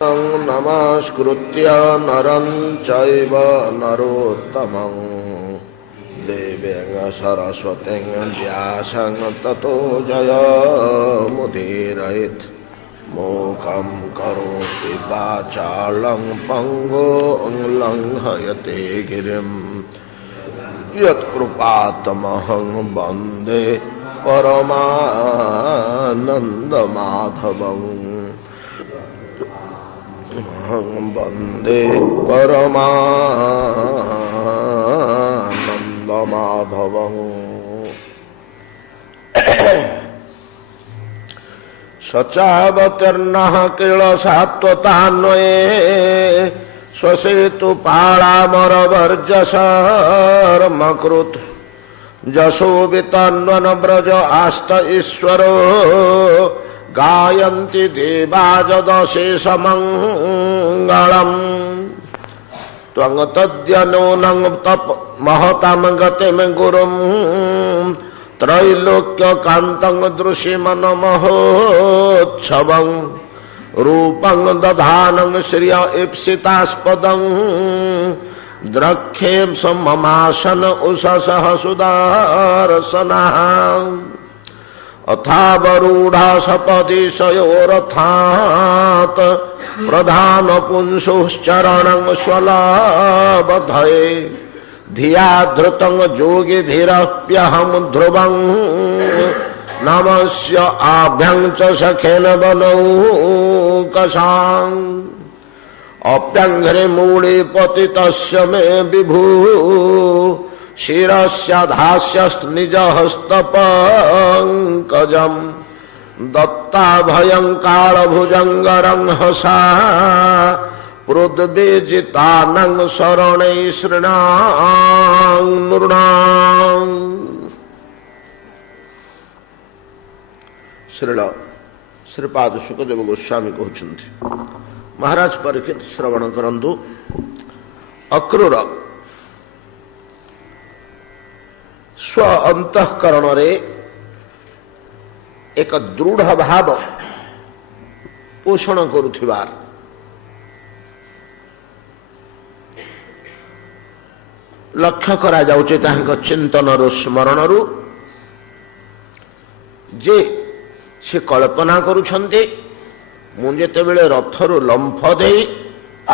नमस्कृत्य नरं चैव नरोत्तमं देवीं सरस्वतीं व्यासं ततो जयमुदीरयेत् मूकं करोति वाचालं पङ्गुं लङ्घयते गिरिं यत्कृपातमहं वन्दे परमानन्दमाधवम् वन्दे परमानन्दमाधवम् सचावतीर्णः किल सात्वतान्वये स्वसेतु पालामरवर्जसर्मकृत् जशो वितन्वन ब्रज आस्त ईश्वरो गायन्ति देवाजदशेषमङ्गलम् त्वं तद्यनूनं तप महतां गतिं गुरुम् त्रैलोक्यकान्तं दृश्यमनमहोत्सवम् रूपं दधानं श्रिय ईप्सितास्पदम् द्रक्ष्यें ममासन उषसः सुदर्शनः अथावरूढ़ा सपदिशयोरथात् प्रधान पुंसुश्चरणं स्वलाबधये धिया धृतं जोगिभिरप्यहं ध्रुवं नमस्य आभ्यं च सखेन बनौकसाम् अप्यङ्घ्रे मूले पतितस्य मे विभू शिरस्य धास्य निजहस्तपङ्कजम् दत्ताभयं कालभुजङ्गरंहसा प्रोद्वेजितानं शरणै शृणां श्रील श्रीपाद शुकदेव गोस्वामी कहते महाराज परीक्षित श्रवण करंतु अक्रूर स्व अंतःकरण रे एक दृढ़ भाव पोषण करुथिबार लक्ष्य करा जाउचे तांक चिंतन रो स्मरण रु जे से कल्पना करुछन्ते मु जेतेबेले रथरु लंफ देई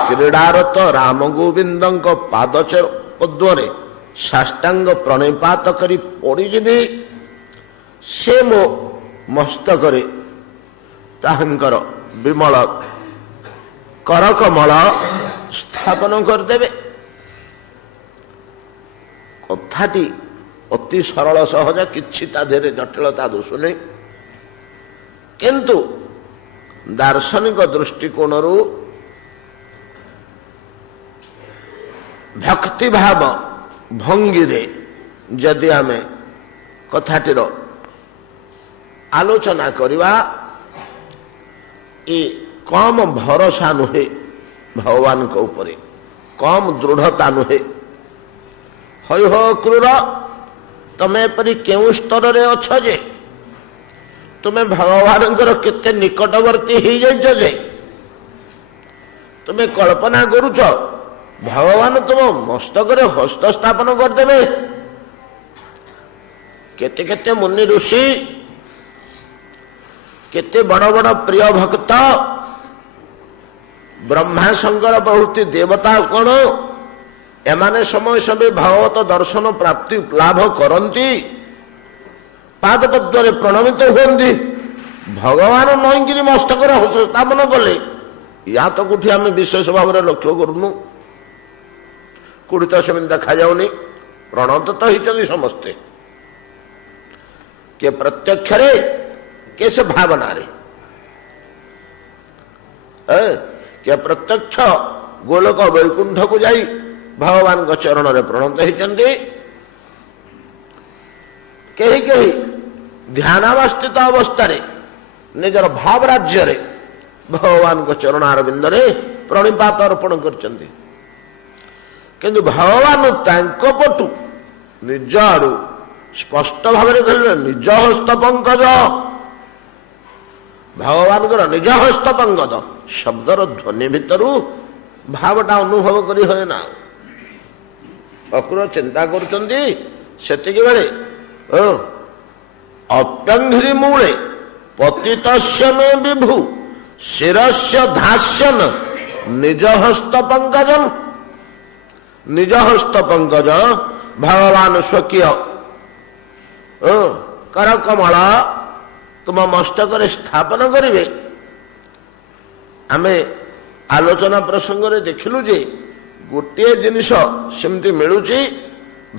क्रीडारत राम गोविंदଙ୍କ पादपद्मरे साष्टांग प्रणिपात करी पड़ीजी से मो मस्तक ताहंकर विमल करकमल स्थापन करदेवे कथाटी अति सरल सहज किछि ता धेरे जटिलता दोषुनी किंतु दार्शनिक दृष्टिकोण भक्ति भाव भंगी रे जदि आमे कथाटीर आलोचना करिवा ये कम भरोसा नुहे भगवान को ऊपर कम दृढ़ता नुहे हय हो क्रूर तमे परी केउ स्तर रे अछ जे तुम्हें भगवान केते निकटवर्ती ही जाइछ जे तुम्हें कल्पना करुच भगवान तुम मस्तक रे हस्त स्थापन करदेवे केते केते मुनि ऋषि केते बड़ बड़ प्रिय भक्त ब्रह्मा शंकर बहुत देवता कौन एमाने समय समय भगवत दर्शन प्राप्ति लाभ करती पादपद्म प्रणमित हुए भगवान नईकि मस्तक हस्त स्थापन कले या तो कौटी आम विशेष भाव में लक्ष्य करूनु कौटी तो सेम देखा जाऊनी प्रणत तो होती समस्ते के प्रत्यक्ष के से भावना रे के प्रत्यक्ष गोलोक वैकुंठ को जाई भगवान को चरण रे प्रणत होती कहीं कहीं ध्यानावस्थित अवस्था निजर भाव राज्य भगवान को चरणारविंद रे प्रणिपात अर्पण करछन्ति किंतु भगवान तांको पटु निज आड़ू स्पष्ट भाव में कहले निज हस्त पंकज ଭଗବାନଙ୍କର ନିଜ ହସ୍ତ ପଙ୍କଜ ଶବ୍ଦର ଧ୍ୱନି ଭିତରୁ ଭାବଟା ଅନୁଭବ କରି ହୁଏ ନା। ଅକ୍ରୁର ଚିନ୍ତା କରୁଛନ୍ତି ସେତିକି ବେଳେ ଅପ୍ୟଙ୍ଘ୍ରି ମୂଳେ ପତିତସ୍ୟ ମେ ବିଭୁ ଶିରସ୍ୟ ଧାସ୍ୟନ ନିଜ ହସ୍ତ ପଙ୍କଜନ। ନିଜ ହସ୍ତ ପଙ୍କଜ ଭଗବାନ ସ୍ୱକୀୟ କରକମଳ ତୁମ ମସ୍ତକରେ ସ୍ଥାପନ କରିବେ। ଆମେ ଆଲୋଚନା ପ୍ରସଙ୍ଗରେ ଦେଖିଲୁ ଯେ ଗୋଟିଏ ଜିନିଷ ସେମିତି ମିଳୁଛି,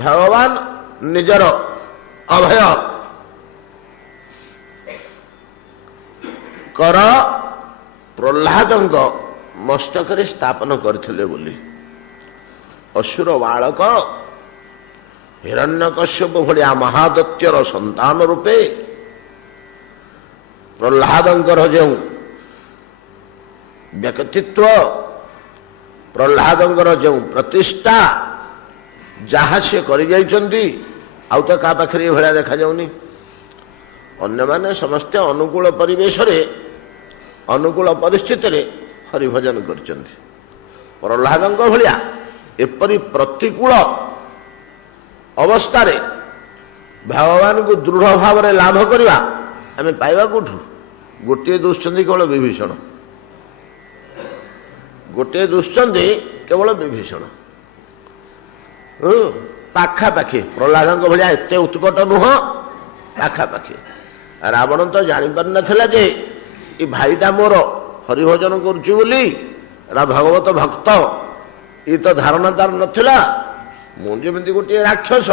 ଭଗବାନ ନିଜର ଅଭୟ କର ପ୍ରହ୍ଲାଦଙ୍କ ମସ୍ତକରେ ସ୍ଥାପନ କରିଥିଲେ ବୋଲି। ଅସୁର ବାଳକ ହିରଣ୍ୟକଶ୍ୟପ ଭଳିଆ ମହାଦତ୍ୟର ସନ୍ତାନ ରୂପେ ପ୍ରହ୍ଲାଦଙ୍କର ଯେଉଁ ବ୍ୟକ୍ତିତ୍ୱ, ପ୍ରହ୍ଲାଦଙ୍କର ଯେଉଁ ପ୍ରତିଷ୍ଠା, ଯାହା ସେ କରିଯାଇଛନ୍ତି ଆଉ ତ କାହା ପାଖରେ ଏଭଳିଆ ଦେଖାଯାଉନି। ଅନ୍ୟମାନେ ସମସ୍ତେ ଅନୁକୂଳ ପରିବେଶରେ ଅନୁକୂଳ ପରିସ୍ଥିତିରେ ହରିଭଜନ କରିଛନ୍ତି। ପ୍ରହ୍ଲାଦଙ୍କ ଭଳିଆ ଏପରି ପ୍ରତିକୂଳ ଅବସ୍ଥାରେ ଭଗବାନଙ୍କୁ ଦୃଢ଼ ଭାବରେ ଲାଭ କରିବା ଆମେ ପାଇବା କୋଉଠୁ? ଗୋଟିଏ ଦୁଶ୍ଚନ୍ତି କେବଳ ବିଭୀଷଣ, ଗୋଟିଏ ଦୁଶ୍ଚନ୍ତି କେବଳ ବିଭୀଷଣ। ପାଖାପାଖି ପ୍ରହ୍ଲାଦଙ୍କ ଭଳିଆ ଏତେ ଉତ୍କଟ ନୁହଁ, ପାଖାପାଖି। ରାବଣ ତ ଜାଣିପାରିନଥିଲା ଯେ ଏ ଭାଇଟା ମୋର ହରିଭଜନ କରୁଛି ବୋଲି, ଏରା ଭଗବତ ଭକ୍ତ, ଏ ତ ଧାରଣା ତାର ନଥିଲା। ମୁଁ ଯେମିତି ଗୋଟିଏ ରାକ୍ଷସ,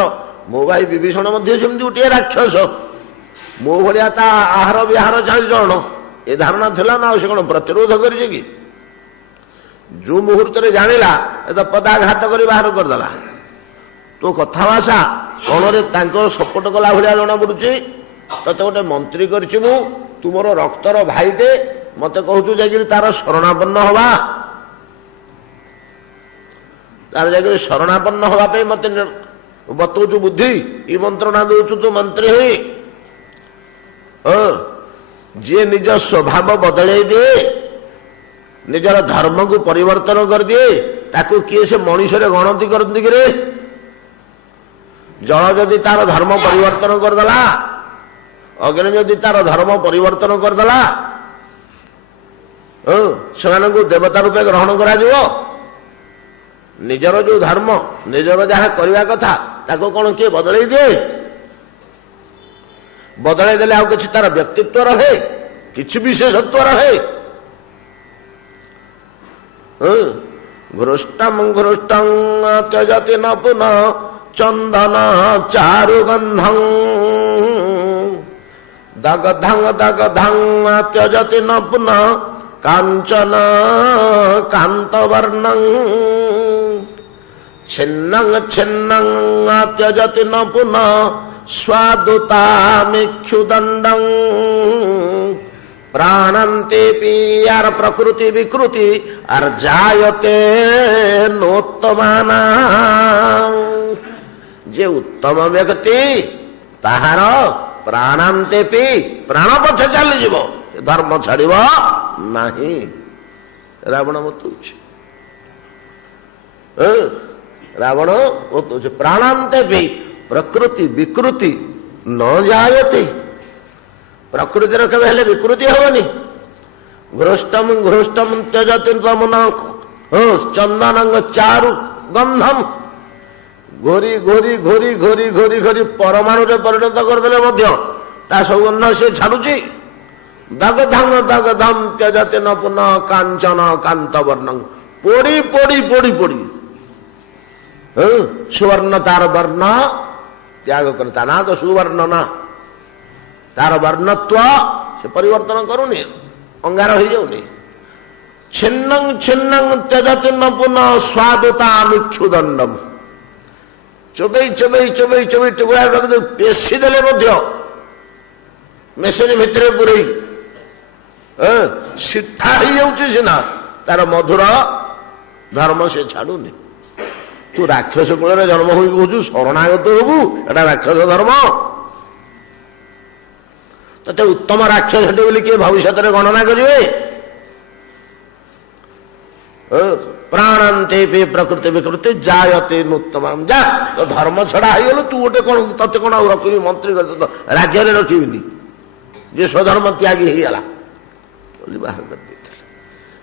ମୋ ଭାଇ ବିଭୀଷଣ ମଧ୍ୟ ସେମିତି ଗୋଟିଏ ରାକ୍ଷସ, ମୋ ଭଳିଆ ତା ଆହାର ବିହାର ଚାରିଜଣ, ଏ ଧାରଣା ଥିଲା ନା। ଆଉ ସେ କ'ଣ ପ୍ରତିରୋଧ କରିଛି କି? ଯୋଉ ମୁହୂର୍ତ୍ତରେ ଜାଣିଲା ଏ ତ ପଦାଘାତ କରି ବାହାର କରିଦେଲା। ତୋ କଥା ଭାଷା କଣରେ ତାଙ୍କର ସପୋର୍ଟ କଲା ଭଳିଆ ଜଣା ପଡୁଛି। ତତେ ଗୋଟେ ମନ୍ତ୍ରୀ କରିଛି ମୁଁ, ତୁମର ରକ୍ତର ଭାଇଟେ, ମତେ କହୁଛୁ ଯାଇକିରି ତାର ଶରଣାପନ୍ନ ହବା, ତାର ଯାଇକିରି ଶରଣାପନ୍ନ ହବା ପାଇଁ ମତେ ବତଉଛୁ ବୁଦ୍ଧି, ଏ ମନ୍ତ୍ରଣା ଦଉଛୁ ତୁ ମନ୍ତ୍ରୀ ହେଇ। ଯିଏ ନିଜ ସ୍ୱଭାବ ବଦଳେଇ ଦିଏ, ନିଜର ଧର୍ମକୁ ପରିବର୍ତ୍ତନ କରିଦିଏ, ତାକୁ କିଏ ସେ ମଣିଷରେ ଗଣତି କରନ୍ତି କିରେ? ଜଳ ଯଦି ତାର ଧର୍ମ ପରିବର୍ତ୍ତନ କରିଦେଲା, ଅଗ୍ନି ଯଦି ତାର ଧର୍ମ ପରିବର୍ତ୍ତନ କରିଦେଲା, ସେମାନଙ୍କୁ ଦେବତା ରୂପେ ଗ୍ରହଣ କରାଯିବ? ନିଜର ଯୋଉ ଧର୍ମ, ନିଜର ଯାହା କରିବା କଥା, ତାକୁ କ'ଣ କିଏ ବଦଳେଇ ଦିଏ? ବଦଳେଇ ଦେଲେ ଆଉ କିଛି ତାର ବ୍ୟକ୍ତିତ୍ୱ ରହେ, କିଛି ବିଶେଷତ୍ୱ ରହେ? ଘୃଷ୍ଟଂ ଘୃଷ୍ଟଂ ତ୍ୟଜତି ନ ପୁନଃ ଚନ୍ଦନ ଚାରୁଗନ୍ଧଂ ଦଗଧଂ ଦଗଧଂ ତ୍ୟଜତି ନ ପୁନଃ କାଞ୍ଚନ କାନ୍ତବର୍ଣ୍ଣଂ ଛିନ୍ନଂ ଛିନ୍ନଂ ତ୍ୟଜତି ନ ପୁନଃ ସ୍ୱାଦୁତାମିକ୍ଷୁଦଣ୍ଡଂ প্রাণন্তে আর প্রকৃতি বিকৃতি আর জায়তে নোত্তমানা। যে উত্তম ব্যক্তি তাহার প্রাণান্তে প্রাণ পଛେ ଚାଲିଯିବ, ଧର୍ମ ଛାଡ଼ିବ ନାହିଁ। ରାବଣ ବତଉଛି, ରାବଣ ବତଉଛି ପ୍ରାଣାନ୍ତେ ପ୍ରକୃତି ବିକୃତି ନ ଜାୟତେ। ପ୍ରକୃତିର କେବେ ହେଲେ ବିକୃତି ହେବନି। ଘୃଷ୍ଟମ ଘୃଷ୍ଟମ ତ୍ୟଜତି ତମନ ଚନ୍ଦନ ଚାରୁ ଗନ୍ଧମ। ଘୋରି ଘୋରି ଘୋରି ଘୋରି ଘୋରି ଘୋରି ପରମାଣୁରେ ପରିଣତ କରିଦେଲେ ମଧ୍ୟ ତା ସୌଗନ୍ଧ ସେ ଛାଡୁଛି। ଦଗଧମ ଦଗଧମ ତ୍ୟଜତି ନ ପୁନଃ କାଞ୍ଚନ କାନ୍ତବର୍ଣ୍ଣଂ। ପୋଡ଼ି ପୋଡ଼ି ପୋଡ଼ି ପୋଡ଼ି ସୁବର୍ଣ୍ଣ ତାର ବର୍ଣ୍ଣ ତ୍ୟାଗ କରେ। ତା ନାଁ ତ ସୁବର୍ଣ୍ଣ ନା, ତାର ବର୍ଣ୍ଣତ୍ୱ ସେ ପରିବର୍ତ୍ତନ କରୁନି, ଅଙ୍ଗାର ହେଇଯାଉନି। ଛିନ୍ନଂ ଛିନ୍ନଂ ତ୍ୟଜତି ନ ପୁନଃ ସ୍ୱାଦୁତାମିକ୍ଷୁଦଣ୍ଡମ୍। ଚୋବେଇ ଚୋବେଇ ଚୋବେଇ ଚୋବେଇ ଟୁକୁରା ରଖିଦେଇ ପେଶି ଦେଲେ ମଧ୍ୟ ମେସିନ ଭିତରେ ପୁରେଇ ସିଠା ହେଇଯାଉଛି ସିନା, ତାର ମଧୁର ଧର୍ମ ସେ ଛାଡୁନି। ତୁ ରାକ୍ଷସ କୂଳରେ ଜନ୍ମ ହୋଇ କହୁଛୁ ଶରଣାଗତ ହବୁ, ଏଟା ରାକ୍ଷସ ଧର୍ମ। ତ तते उत्तम राक्षसटे बोली किए भविष्य में गणना करेंगे। प्राणांते पे प्रकृति विकृति जायते नूत्तम जा तो धर्म छड़ा हो तू गोटे कौन तते कौन रखी मंत्री राज्य में रखी जे स्वधर्म त्यागी होगा बोली बाहर कर देते।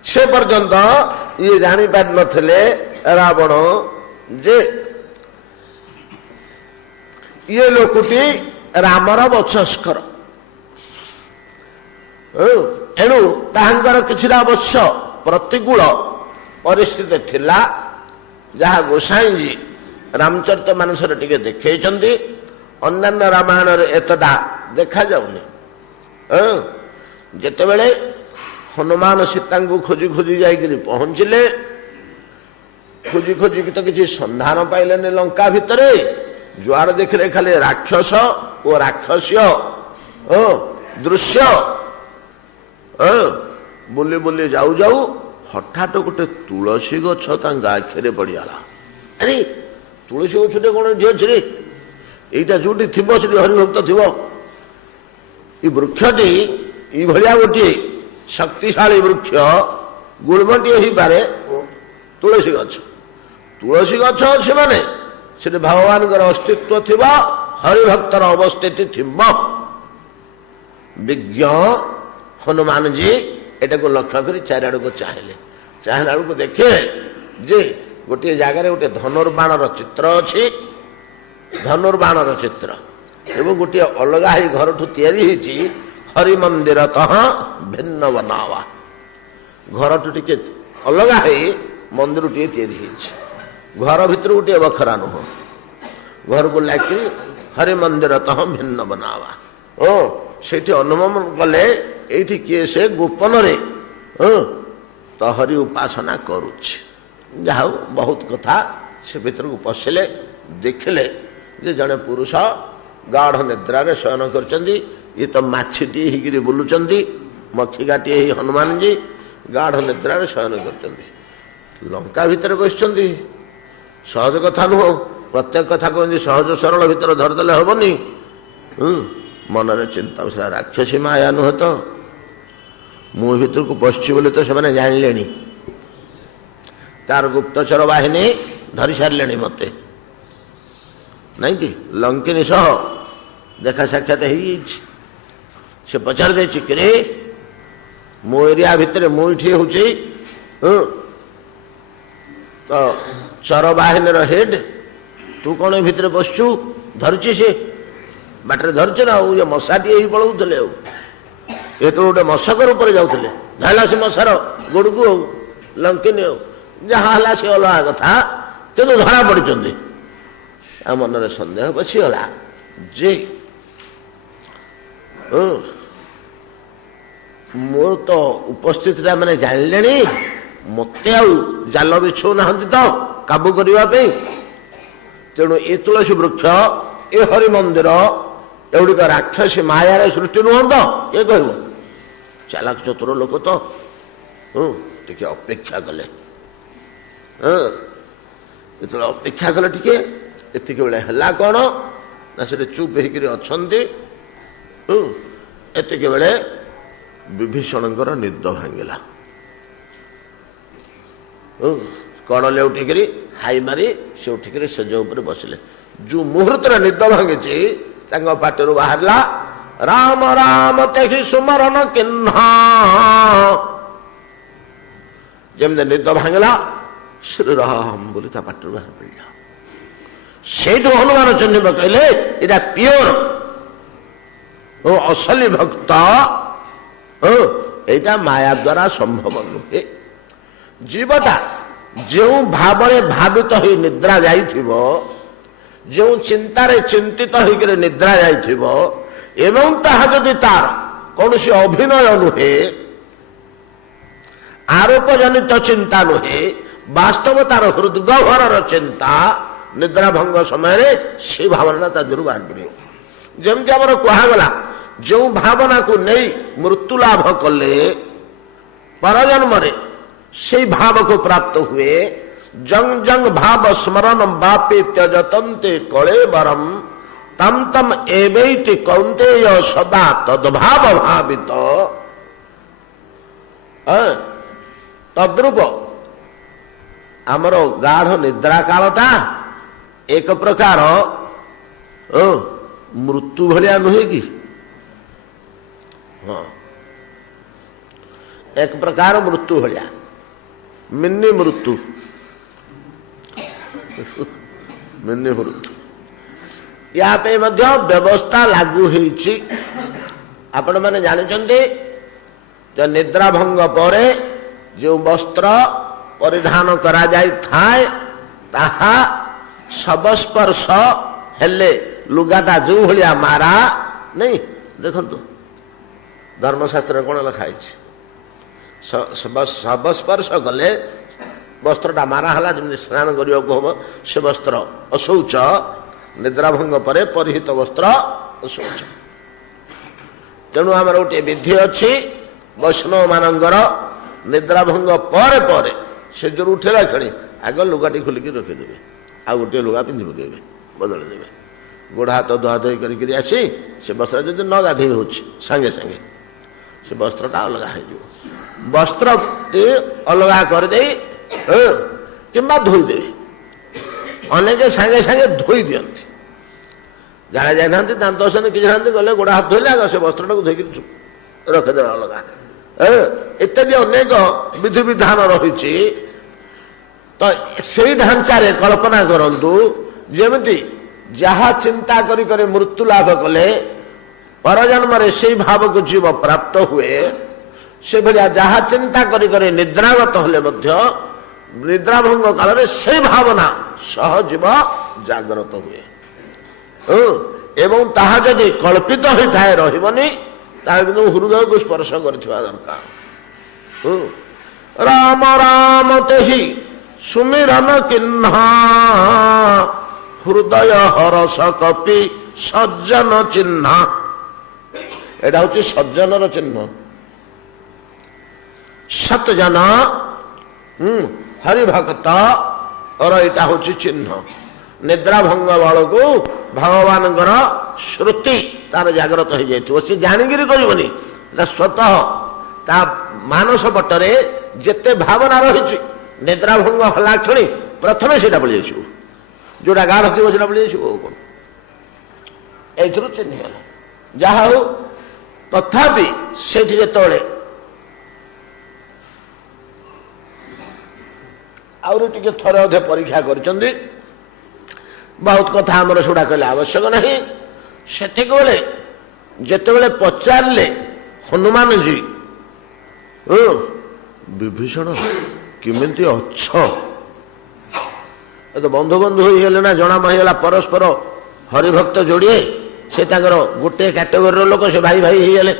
से पर्यंत ये जानी पार नथिले रावण जे ये लोकटी रामर वचस्कर एणु ताहांकर किछिटा अवश्य प्रतिकूल परिस्थिति थिला जहा गोसाई जी रामचरित मानसरे टिके देखैछन्ति अन्यान्य रामायण एतटा देखा जाउनी। जेतेबेले हनुमान सीता को खोजी खोजी जाइकरी पहुंचले खोजी खोजी तो किसी संधान पाइलेनि लंका भितरे जुआड़ देखले खाली राक्षस और राक्षस्य दृश्य बुली बुली जाऊ जाऊ हठात गोटे तुलसी गछ आखिरे पड़गला। अरे तुलसी गछटे कौन झी अच्छे यहीटा जो थी हरिभक्त थी ये वृक्षटी ये गोटे शक्तिशाली वृक्ष गुणमटी हो पारे तुलसी गछ अच्छे माने से भगवान अस्तित्व थी हरिभक्तर अवस्थिति थी। विज्ञ हनुमान जी एटा को लक्ष्य कर चारिआड़ को चाहला को देखे जे गोटे जगार गोटे धनुर्बाणर चित्र अच्छी धनुर्बाणर चित्र एवं गोटे अलगा ही घर ठू या हरि मंदिर तह भिन्न बनावा घर टू टे अलगा है मंदिर टे घर भितर गोटे बखरा नुह घर को लाइक हरि मंदिर तह भिन्न बनावा ओ से अनुमान कले ये किए से गोपन तो हरि उपासना करुच्छ जहा बहुत कथा से भीतर को पशिले देखिले जे जड़े पुरुष गाढ़ निद्रा शयन कर ये तो माछीटी होकर बुलूंगी मक्षिकाटी हनुमान जी गाढ़ निद्रा शयन कर लंका भितर बस सहज कथा नुह प्रत्येक कथा कहते सहज सरल भितर धरदेले हेनी मनरे चिंता विषय राक्षसी माया नुह तो मु भीतर को पशि बोले तो से जाने तार गुप्तचर बाहिनी धरी सारे मत नहीं कि लंकिनी सह देखा साक्षात से पचार दे कि मो एरिया भितर मुठी हूँ तो चर बाहिनी हेड तू कौन भितर बसचु धरची से बाटर धरचे ना ये मशाटी ही पलाऊले ये तो गोटे मशक रूप जाऊे झाला से मशार गोड़ को लंकिनी हो जहाँ से अलग कथा कितु धरा पड़ी आ मनरे सन्देह पशिगला जे मोर तो उपस्थित मैंने जानिले मत जाल बिछौ ना तो काबू करने तेणु ए तुलसी वृक्ष ए हरि मंदिर एगुड़िक राक्षसी मायार सृष्टि नुहत ये कह चालाक चतुर लोक तो टे अपेक्षा कले जो अपेक्षा कले टे एतिक बेले है कौन ना से चुप हो एतिक बेले विभीषणकर निद भांगला कड़ले उठिकी हाई मारी से उठिकी सेज उपर बसिले जो मुहूर्त निद भांगी पाटर बाहर राम राम ते सुमरन किन्ह जमी निद भांगला श्री राम बोली पाटर बाहर पड़ा से हनुमान चंद्र कहले इटा प्योर ओ असली भक्त एटा माया द्वारा संभव नुहे जीवटा जो भाव भावित हो निद्रा जाइथिबो जो चिंतार चिंतित होकर निद्रा जाइथिबो एवं ताहा जदि तार कौन सी अभिनय नुहे आरोप जनित चिंता नुहे वास्तव तार हृदगहर चिंता निद्रा भंग समय से भावना दूर बाहर पड़े जमती आम कहगला जो भावना को नहीं मृत्यु लाभ कले परजन्म से भाव को प्राप्त हुए जंग जंग भाव स्मरण बापे त्यजतंते कले बरम तम तम एवैति कौन्तेय सदा तद्भाव भावित तद्रूप आमर गाढ़ निद्रा कालटा एक प्रकार मृत्यु भलिया नुहे कि हाँ एक प्रकार मृत्यु भलिया मिन्नी मृत्यु मिन्नी मृत्यु या पे मध्य व्यवस्था लागू होईछि आपण माने जानिचंती जो निद्रा भंग परे जो वस्त्र परिधान करा जाई थाए ताहा सबस्पर्श हेले लुगाटा जो भलिया मारा नहीं देखंतु धर्मशास्त्र कोन लिखा है सबस्पर्श गले वस्त्रटा मारा हला जमी स्नान करिया को हम से वस्त्र अशौच निद्रा भंग परे परिहित वस्त्र अशौच तेणु आमर गोटे विधि अच्छी वैष्णव मानकर निद्रा भंग परे परे से जो उठेला क्षणी आग लुगाटी खोलिकी रखिदेवे आ गोटे लुगा पिंधि पकेबे बदल देवे गोड़ हाथ धुआ धोई करी आसी से वस्त्र जब न गाधे हो सांगे सांगे से वस्त्रटा अलगा हो वस्त्र अलगा करदे किंबा धोईदेवे अनेक सांगे सांगे धोई दियंती जाए जाना दांत आसन कि गले गोड़ हाथ धोले आग से वस्त्र को धोई रखिदे अलगा इत्यादि अनेक विधि विधान रही तो से ढांचारे कल्पना करंतु जेमती जहा चिंता करी करे मृत्यु लाभ कले परजन्म से भाव को जीव प्राप्त हुए से भाया जहा चिंता करी करे निद्रागत हेले मध्य निद्रा भंग काल से भावना सह जीव जागृत हुए एवं ताहा जदि कल्पित होता है रहिबनी ताहा हृदय को स्पर्श करथिबा दरकार राम राम तेहि सुमिरन किन्हा हृदय हरस कपि सज्जन चिन्ह एटा हूँ सज्जनर चिन्ह सतजन हरिभक्त और यहाँ हूँ चिन्ह निद्रा भंग बल को भगवान श्रुति तार जागृत हो जाए सी जाणिकी करनी स्वतः ता मानस पटरे जेते भावना रही निद्रा भंग हला क्षणी प्रथमे से पड़ी आस जोटा गाढ़ थी से पड़ी आस कौन एथुरु चिन्हगला जहा हो तथापि सेठी जेतबेले आउरी टिके थरे अधे परीक्षा करिसंदी बहुत कथा आमर सुड़ा कहले आवश्यक नहीं सेतिक बेले जेतेबेले पचारले हनुमान जी विभीषण किमिति अच्छ तो बंधु बंधु होगले ना जना होगला परस्पर हरिभक्त जोड़िए से गोटे कैटेगोरी लोक से भाई भाई होगले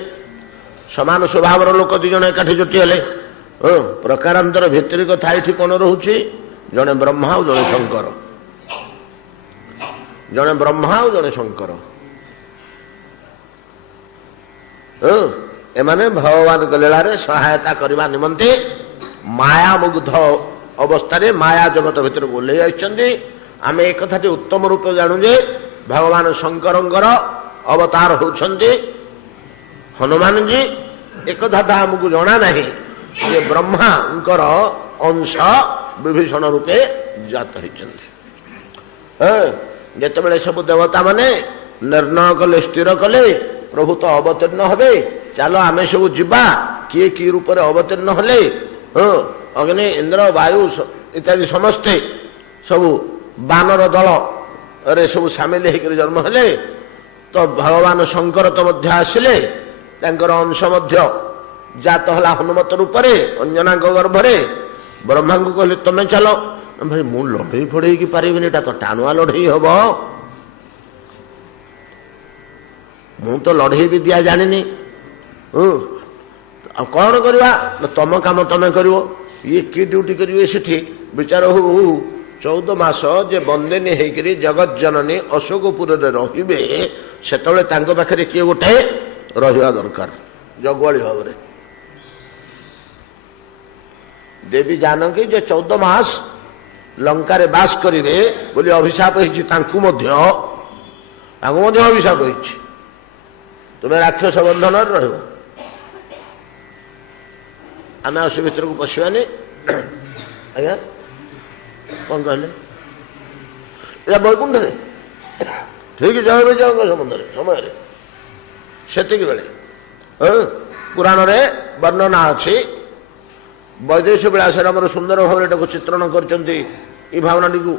समान स्वभाव लोक दी जन एकाठी जुटिगले प्रकारांतर भितरी कथा ये कौन रोचे जड़े ब्रह्मा और जड़े शंकर जड़े ब्रह्मा और जड़े शंकर एमाने भगवान लीला सहायता करने निमंते माया मुग्ध अवस्था माया जगत भितर बोले आम एक कथा उत्तम रूप जानू जे भगवान शंकर अवतार होउछन्ति हनुमान जी एक कथा हमको जना नहीं जे ब्रह्मांकर अंश विभीषण रूपे जात होइछन्ति जेतेबेले सब देवता माने निर्णय कले स्थिर कले प्रभु तो अवतीर्ण हबे चलो आमे सब जिबा किए कि रूप अवतीर्ण हले अग्नि इंद्र वायु इत्यादि समस्ते सब बानर दल रे सब सामिल होकर जन्म हेले तो भगवान शंकर तो मध्य आसिले तांकर अंश मध्य जात हला हनुमत रूप अंजना गर्भरे ब्रह्मा को कहले तमें चलो भाई मु लड़े फड़े कि पारिबिनी तो टाणुआ लड़े हम मु तो लड़े भी दिया जानी कौन करवा तम काम तमें कर ये कि ड्यूटी करेंगे सेठी विचार हो 14 मास जे बंदिनी होकर जगत जननी अशोकपुर रे सेतबेले तांको पाखरे किए गोटे रहिबा दरकार जगुआली भाव में देवी जानकी जे 14 मास लंका रे बास करिवे बोली अभिशाप होइछि तांकु मध्य ତାଙ୍କୁ ମଧ୍ୟ ଅଭିଶାପ ହୋଇଛି, ତୁମେ ରାକ୍ଷସ ବନ୍ଧନରେ ରହିବ। ଆମେ ଆଉ ସେ ଭିତରକୁ ପଶିବାନି। ଆଜ୍ଞା କଣ କହିଲେ? ଏଇଟା ବୈକୁଣ୍ଠରେ ଠିକ ଜୟ ବିଜୟଙ୍କ ସମୟରେ ସେତିକି ବେଳେ ପୁରାଣରେ ବର୍ଣ୍ଣନା ଅଛି। ବୈଦେଶିକ ବିଳାସରେ ଆମର ସୁନ୍ଦର ଭାବରେ ଏଟାକୁ ଚିତ୍ରଣ କରିଛନ୍ତି। ଏଇ ଭାବନାଟିକୁ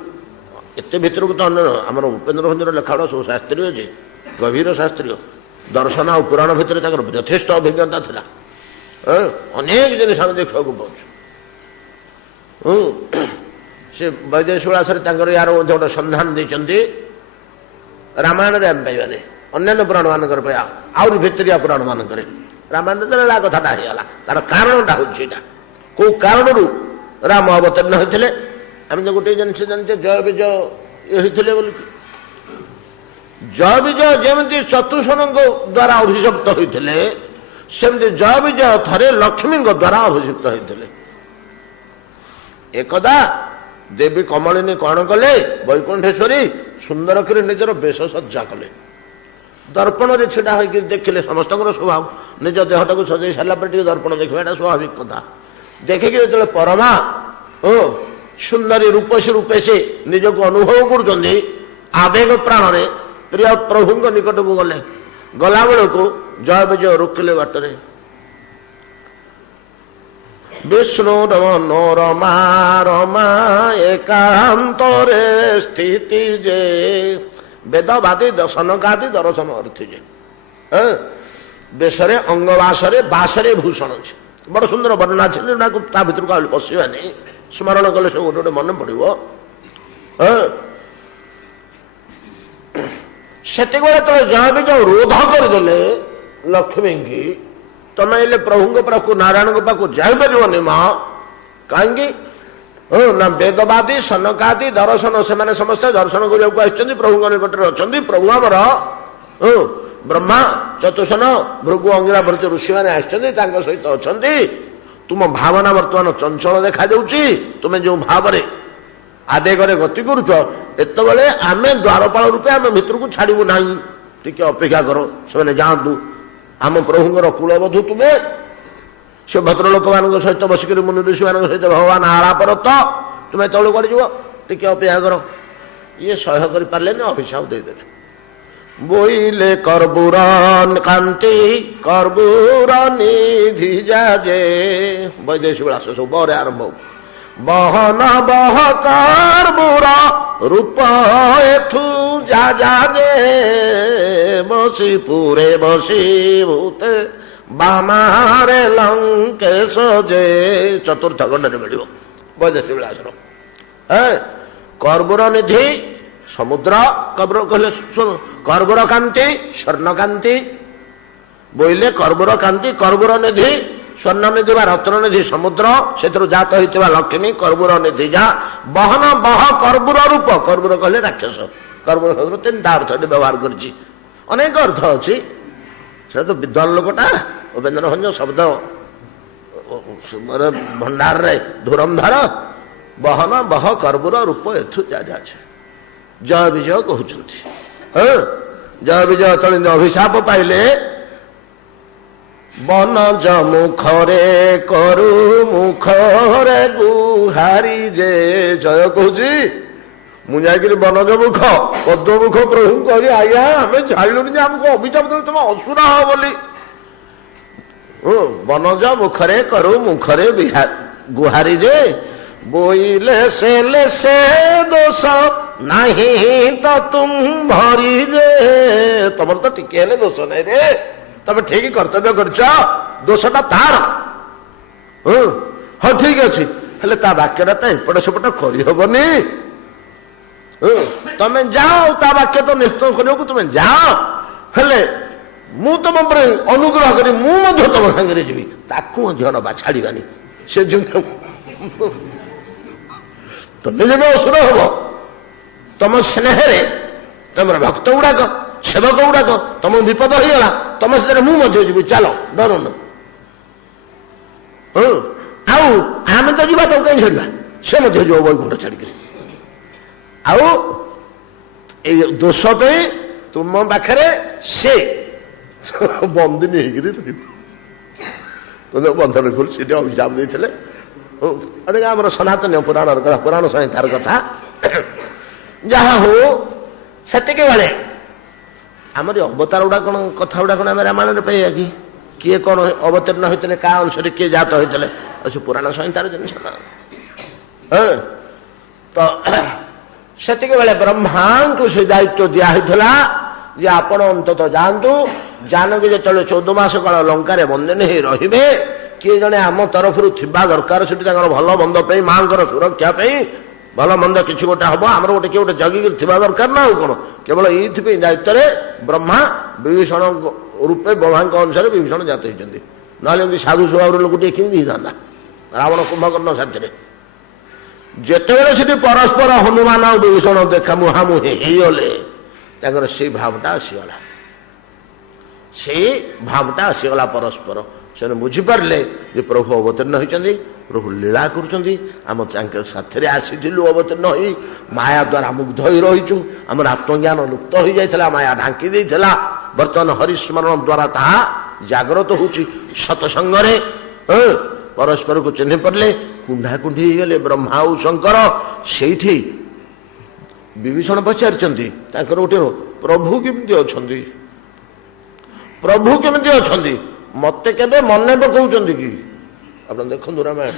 ଏତେ ଭିତରକୁ ତ ଅନ୍ୟ ଆମର ଉପେନ୍ଦ୍ର ଭଞ୍ଜର ଲେଖାଗୁଡ଼ା ସବୁ ଶାସ୍ତ୍ରୀୟ ଯେ ଗଭୀର ଶାସ୍ତ୍ରୀୟ ଦର୍ଶନ ଆଉ ପୁରାଣ ଭିତରେ ତାଙ୍କର ଯଥେଷ୍ଟ ଅଭିଜ୍ଞତା ଥିଲା। ଅନେକ ଜିନିଷ ଆମେ ଦେଖିବାକୁ ପାଉଛୁ। ସେ ବୈଦେଶିକ ବିଳାସରେ ତାଙ୍କର ୟାର ମଧ୍ୟ ଗୋଟେ ସନ୍ଧାନ ଦେଇଛନ୍ତି। ରାମାୟଣରେ ଆମେ ପାଇବାନି, ଅନ୍ୟାନ୍ୟ ପୁରାଣ ମାନଙ୍କର ପାଇବା, ଆହୁରି ଭିତରିଆ ପୁରାଣ ମାନଙ୍କରେ। ରାମାୟଣରେ ଲୀଳା କଥାଟା ହେଇଗଲା, ତାର କାରଣଟା ହଉଛି ଏଇଟା। କୋଉ କାରଣରୁ ରାମ ଅବତୀର୍ଣ୍ଣ ହୋଇଥିଲେ? ଆମେ ତ ଗୋଟିଏ ଜିନିଷ ଜାଣିଛେ, ଜୟ ବିଜୟ ହେଇଥିଲେ ବୋଲି। ଜୟ ବିଜୟ ଯେମିତି ଚତୁଃଷଣଙ୍କ ଦ୍ୱାରା ଅଭିଷିକ୍ତ ହୋଇଥିଲେ, ସେମିତି ଜୟ ବିଜୟ ଥରେ ଲକ୍ଷ୍ମୀଙ୍କ ଦ୍ୱାରା ଅଭିଷିକ୍ତ ହୋଇଥିଲେ। ଏକଦା ଦେବୀ କମଳିନୀ କଣ କଲେ? ବୈକୁଣ୍ଠେଶ୍ୱରୀ ସୁନ୍ଦର କରି ନିଜର ବେଶ ସଜ୍ଜା କଲେ। ଦର୍ପଣରେ ଛିଡ଼ା ହୋଇକି ଦେଖିଲେ। ସମସ୍ତଙ୍କର ସ୍ୱଭାବ ନିଜ ଦେହଟାକୁ ସଜେଇ ସାରିଲା ପରେ ଟିକେ ଦର୍ପଣ ଦେଖିବା, ଏଟା ସ୍ୱାଭାବିକ କଥା। ଦେଖିକି ଯେତେବେଳେ ପରମା ସୁନ୍ଦରୀ ରୂପସୀ ରୂପେ ସେ ନିଜକୁ ଅନୁଭବ କରୁଛନ୍ତି, ଆବେଗ ପ୍ରାଣରେ ପ୍ରିୟ ପ୍ରଭୁଙ୍କ ନିକଟକୁ ଗଲେ। ଗଲାବେଳକୁ ଜୟ ବିଜୟ ରୋକିଲେ ବାଟରେ। ବିଷ୍ଣୁ ମନୋରମା ରମା ଏକାନ୍ତରେ ସ୍ଥିତି ଯେ ବେଦବାଦୀ ଦର୍ଶନକାଦି ଦର୍ଶନ ଅର୍ଥି ଯେ ବେଶରେ ଅଙ୍ଗବାସରେ ବାସରେ ଭୂଷଣ ଅଛି। ବଡ଼ ସୁନ୍ଦର ବର୍ଣ୍ଣନା ଅଛି, ତା ଭିତରକୁ ଆଉ ପଶିବାନି। ସ୍ମରଣ କଲେ ସବୁ ଗୋଟେ ଗୋଟେ ମନେ ପଡ଼ିବ। ସେତେବେଳେ ତଳେ ଜୟ ବିଜୟ ରୋଧ କରିଦେଲେ ଲକ୍ଷ୍ମୀଙ୍କି, ତମେ ଏଲେ ପ୍ରଭୁଙ୍କ ପାଖକୁ ନାରାୟଣଙ୍କ ପାଖକୁ ଯାଇପାରିବନି ମା। କାହିଁକି ନା ବେଦବାଦୀ ସନକାଦି ଦର୍ଶନ, ସେମାନେ ସମସ୍ତେ ଦର୍ଶନ କରିବାକୁ ଆସିଛନ୍ତି, ପ୍ରଭୁଙ୍କ ନିକଟରେ ଅଛନ୍ତି। ପ୍ରଭୁ ଆମର ବ୍ରହ୍ମା ଚତୁଃସନ ଭୃଗୁ ଅଙ୍ଗିରା ଭୃତି ଋଷିମାନେ ଆସିଛନ୍ତି, ତାଙ୍କ ସହିତ ଅଛନ୍ତି। ତୁମ ଭାବନା ବର୍ତ୍ତମାନ ଚଞ୍ଚଳ ଦେଖାଯାଉଛି। ତୁମେ ଯେଉଁ ଭାବରେ ଆବେଗରେ ଗତି କରୁଛ, ଏତେବେଳେ ଆମେ ଦ୍ୱାରପାଳ ରୂପେ ଆମେ ଭିତରକୁ ଛାଡ଼ିବୁ ନାହିଁ। ଟିକେ ଅପେକ୍ଷା କର, ସେମାନେ ଯାଆନ୍ତୁ। ଆମ ପ୍ରଭୁଙ୍କର କୁଳବଧୂ ତୁମେ, ସେ ଭଦ୍ରଲୋକମାନଙ୍କ ସହିତ ବସିକରି ମୁନି ଋଷିମାନଙ୍କ ସହିତ ଭଗବାନ ଆଳାପରତ, ତୁମେ ତଳୁ କୁଆଡ଼େ ଯିବ? ଟିକେ ଅପେକ୍ଷା କର। ଇଏ ସହ୍ୟ କରିପାରିଲେନି, ଅଭିଶାପ ଦେଇଦେଲେ। ବୋଇଲେ କର୍ବୁର କାନ୍ତି କର୍ବୁର ନିଧି ଯାଜେ। ବୈଦେଶିକ ବିଳାସ ସବୁ ବରେ ଆରମ୍ଭ। ବହନ ବହ କର୍ବୁର ରୂପ ଏଥୁ ଯା ଯାଜେ। ବସି ପୁରେ ବସି ଭୂତେ ବାମାରେ ଲଙ୍କେଶ ଯେ। ଚତୁର୍ଥ ଖଣ୍ଡରେ ମିଳିବ ବୈଦେଶିକ ବିଳାସର। କର୍ବୁର ନିଧି ସମୁଦ୍ର, କର୍ବୁର କହିଲେ କର୍ବୁର କାନ୍ତି ସ୍ୱର୍ଣ୍ଣକାନ୍ତି। ବୋଇଲେ କର୍ବୁର କାନ୍ତି, କର୍ବୁର ନିଧି ସ୍ୱର୍ଣ୍ଣନିଧି ବା ରତ୍ନନିଧି ସମୁଦ୍ର, ସେଥିରୁ ଜାତ ହୋଇଥିବା ଲକ୍ଷ୍ମୀ କର୍ବୁର ନିଧି ଯା। ବହନ ବହ କର୍ବୁର ରୂପ, କର୍ବୁର କହିଲେ ରାକ୍ଷସ। କର୍ବୁର ଶବ୍ଦ ତିନିଟା ଅର୍ଥ ଏଠି ବ୍ୟବହାର କରିଛି, ଅନେକ ଅର୍ଥ ଅଛି। ସେଟା ତ ବିଦ୍ୱାନ ଲୋକଟା, ଉପେନ୍ଦ୍ର ଭଞ୍ଜ ଶବ୍ଦ ଭଣ୍ଡାରରେ ଧୁରନ୍ଧର। ବହନ ବହ କର୍ବୁର ରୂପ ଏଥୁ ଯା ଯାଉଛି। ଜୟ ବିଜୟ କହୁଛନ୍ତି। ଜୟ ବିଜୟ ତଳେ ଅଭିଶାପ ପାଇଲେ। ବନଜ ମୁଖରେ କରୁ ମୁଖରେ ଗୁହାରି ଯେ। ଜୟ କହୁଛି, ମୁଁ ଯାଇକିରି ବନଜ ମୁଖ ପଦ୍ମମୁଖ ପ୍ରଭୁଙ୍କୁ କହିଲି, ଆଜ୍ଞା ଆମେ ଜାଣିଲୁନି ଯେ ଆମକୁ ଅଭିଶାପ ଦେଲେ ତମେ ଅସୁର ହବ ବୋଲି। ବନଜ ମୁଖରେ କରୁ ମୁଖରେ ଗୁହାରି ଯେ। ବୋଇଲେ ସେ ଦୋଷ ନାହିଁ ତ ତୁମ ଭରି ଯେ। ତମର ତ ଟିକେ ହେଲେ ଦୋଷ ନାହିଁ ରେ, ତମେ ଠିକ କର୍ତ୍ତବ୍ୟ କରିଛ, ଦୋଷଟା ତାର। ହଁ ଠିକ ଅଛି, ହେଲେ ତା ବାକ୍ୟଟା ତ ଏପଟ ସେପଟ କରିହବନି। ତମେ ଯାଅ, ତା ବାକ୍ୟ ତ ନିଶ୍ଚୟ କରିବାକୁ ତୁମେ ଯାଅ। ହେଲେ ମୁଁ ତମ ଉପରେ ଅନୁଗ୍ରହ କରି ମୁଁ ମଧ୍ୟ ତମ ସାଙ୍ଗରେ ଯିବି, ତାକୁ ମଧ୍ୟ ନବା ଛାଡ଼ିବାନି। ସେ ଯେଉଁ ତମେ ଯେବେ ଅସୁର ହବ, ତମ ସ୍ନେହରେ ତମର ଭକ୍ତ ଗୁଡାକ ସେବକ ଗୁଡାକ ତମକୁ ବିପଦ ହେଇଗଲା, ତମ ସେଥିରେ ମୁଁ ମଧ୍ୟ ଯିବି, ଚାଲ ଡରୁନ। ଆଉ ଆମେ ତ ଯିବା, ତାକୁ କାହିଁ ଛାଡ଼ିବା? ସେ ମଧ୍ୟ ଯିବ ବୈକୁଣ୍ଠ ଛାଡ଼ିକିରି। ଆଉ ଏଇ ଦୋଷ ପାଇଁ ତୁମ ପାଖରେ ସେ ବନ୍ଦିନୀ ହେଇକିରି ରହିବ। ତୁମେ ବନ୍ଧନ ଖୋଲି ସେଠି ଅଭିଶାପ ଦେଇଥିଲେ। ଆମର ସନାତନ ପୁରାଣର କଥା, ପୁରାଣ ସଂହିତାର କଥା। ଯାହା ହଉ ସେତିକି ବେଳେ ଆମର ଅବତାର ଗୁଡା କଣ, କଥା ଗୁଡା କଣ ଆମେ ରାମାୟଣରେ ପାଇବା କି? କିଏ କଣ ଅବତୀର୍ଣ୍ଣ ହୋଇଥିଲେ, କାହା ଅନୁସାରେ କିଏ ଜାତ ହୋଇଥିଲେ, ଆଉ ସେ ପୁରାଣ ସଂହିତାର ଜିନିଷ ନା। ତ ସେତିକି ବେଳେ ବ୍ରହ୍ମାଙ୍କୁ ସେ ଦାୟିତ୍ୱ ଦିଆହେଇଥିଲା ଯେ ଆପଣ ଅନ୍ତତଃ ଯାଆନ୍ତୁ, ଜାନକୀ ଯେତେବେଳେ 14 ମାସ କାଳ ଲଙ୍କାରେ ବନ୍ଦିନୀ ହେଇ ରହିବେ, କିଏ ଜଣେ ଆମ ତରଫରୁ ଥିବା ଦରକାର ସେଠି, ତାଙ୍କର ଭଲ ମନ୍ଦ ପାଇଁ, ମାଙ୍କର ସୁରକ୍ଷା ପାଇଁ ଭଲ ମନ୍ଦ କିଛି ଗୋଟେ ହବ, ଆମର ଗୋଟେ କିଏ ଗୋଟେ ଜଗିକି ଥିବା ଦରକାର ନା। ଆଉ କଣ, କେବଳ ଏଇଥିପାଇଁ ଦାୟିତ୍ୱରେ ବ୍ରହ୍ମା ବିଭୀଷଣ ରୂପେ, ବ୍ରହ୍ମାଙ୍କ ଅନୁସାରେ ବିଭୀଷଣ ଜାତ ହେଇଛନ୍ତି। ନହେଲେ ଏମିତି ସାଧୁ ସ୍ୱଭାବର ଲୋକଟିଏ କେମିତି ହେଇଥାନ୍ତା ରାବଣ କୁମ୍ଭକର୍ଣ୍ଣ ସାଥିରେ। ଯେତେବେଳେ ସେଠି ପରସ୍ପର ହନୁମାନ ଆଉ ବିଭୀଷଣ ଦେଖା ମୁହାଁମୁହିଁ ହେଇଗଲେ, ତାଙ୍କର ସେଇ ଭାବଟା ଆସିଗଲା, ସେଇ ଭାବଟା ଆସିଗଲା ପରସ୍ପର। ସେମାନେ ବୁଝିପାରିଲେ ଯେ ପ୍ରଭୁ ଅବତୀର୍ଣ୍ଣ ହୋଇଛନ୍ତି, ପ୍ରଭୁ ଲୀଳା କରୁଛନ୍ତି, ଆମ ତାଙ୍କ ସାଥିରେ ଆସିଥିଲୁ ଅବତୀର୍ଣ୍ଣ ହୋଇ, ମାୟା ଦ୍ୱାରା ମୁଗ୍ଧ ହୋଇ ରହିଛୁ, ଆମର ଆତ୍ମଜ୍ଞାନ ଲୁପ୍ତ ହୋଇଯାଇଥିଲା, ମାୟା ଢାଙ୍କି ଦେଇଥିଲା, ବର୍ତ୍ତମାନ ହରିସ୍ମରଣ ଦ୍ୱାରା ତାହା ଜାଗ୍ରତ ହେଉଛି ସତସଙ୍ଗରେ। ପରସ୍ପରକୁ ଚିହ୍ନି ପାରିଲେ, କୁଣ୍ଢାକୁଣ୍ଢି ହେଇଗଲେ ବ୍ରହ୍ମା ଆଉ ଶଙ୍କର। ସେଇଠି ବିଭୀଷଣ ପଚାରିଛନ୍ତି ତାଙ୍କର ଗୋଟେ, ପ୍ରଭୁ କେମିତି ଅଛନ୍ତି, ପ୍ରଭୁ କେମିତି ଅଛନ୍ତି, ମତେ କେବେ ମନେ ପକାଉଛନ୍ତି କି? ଆପଣ ଦେଖନ୍ତୁ ରାମାୟଣ,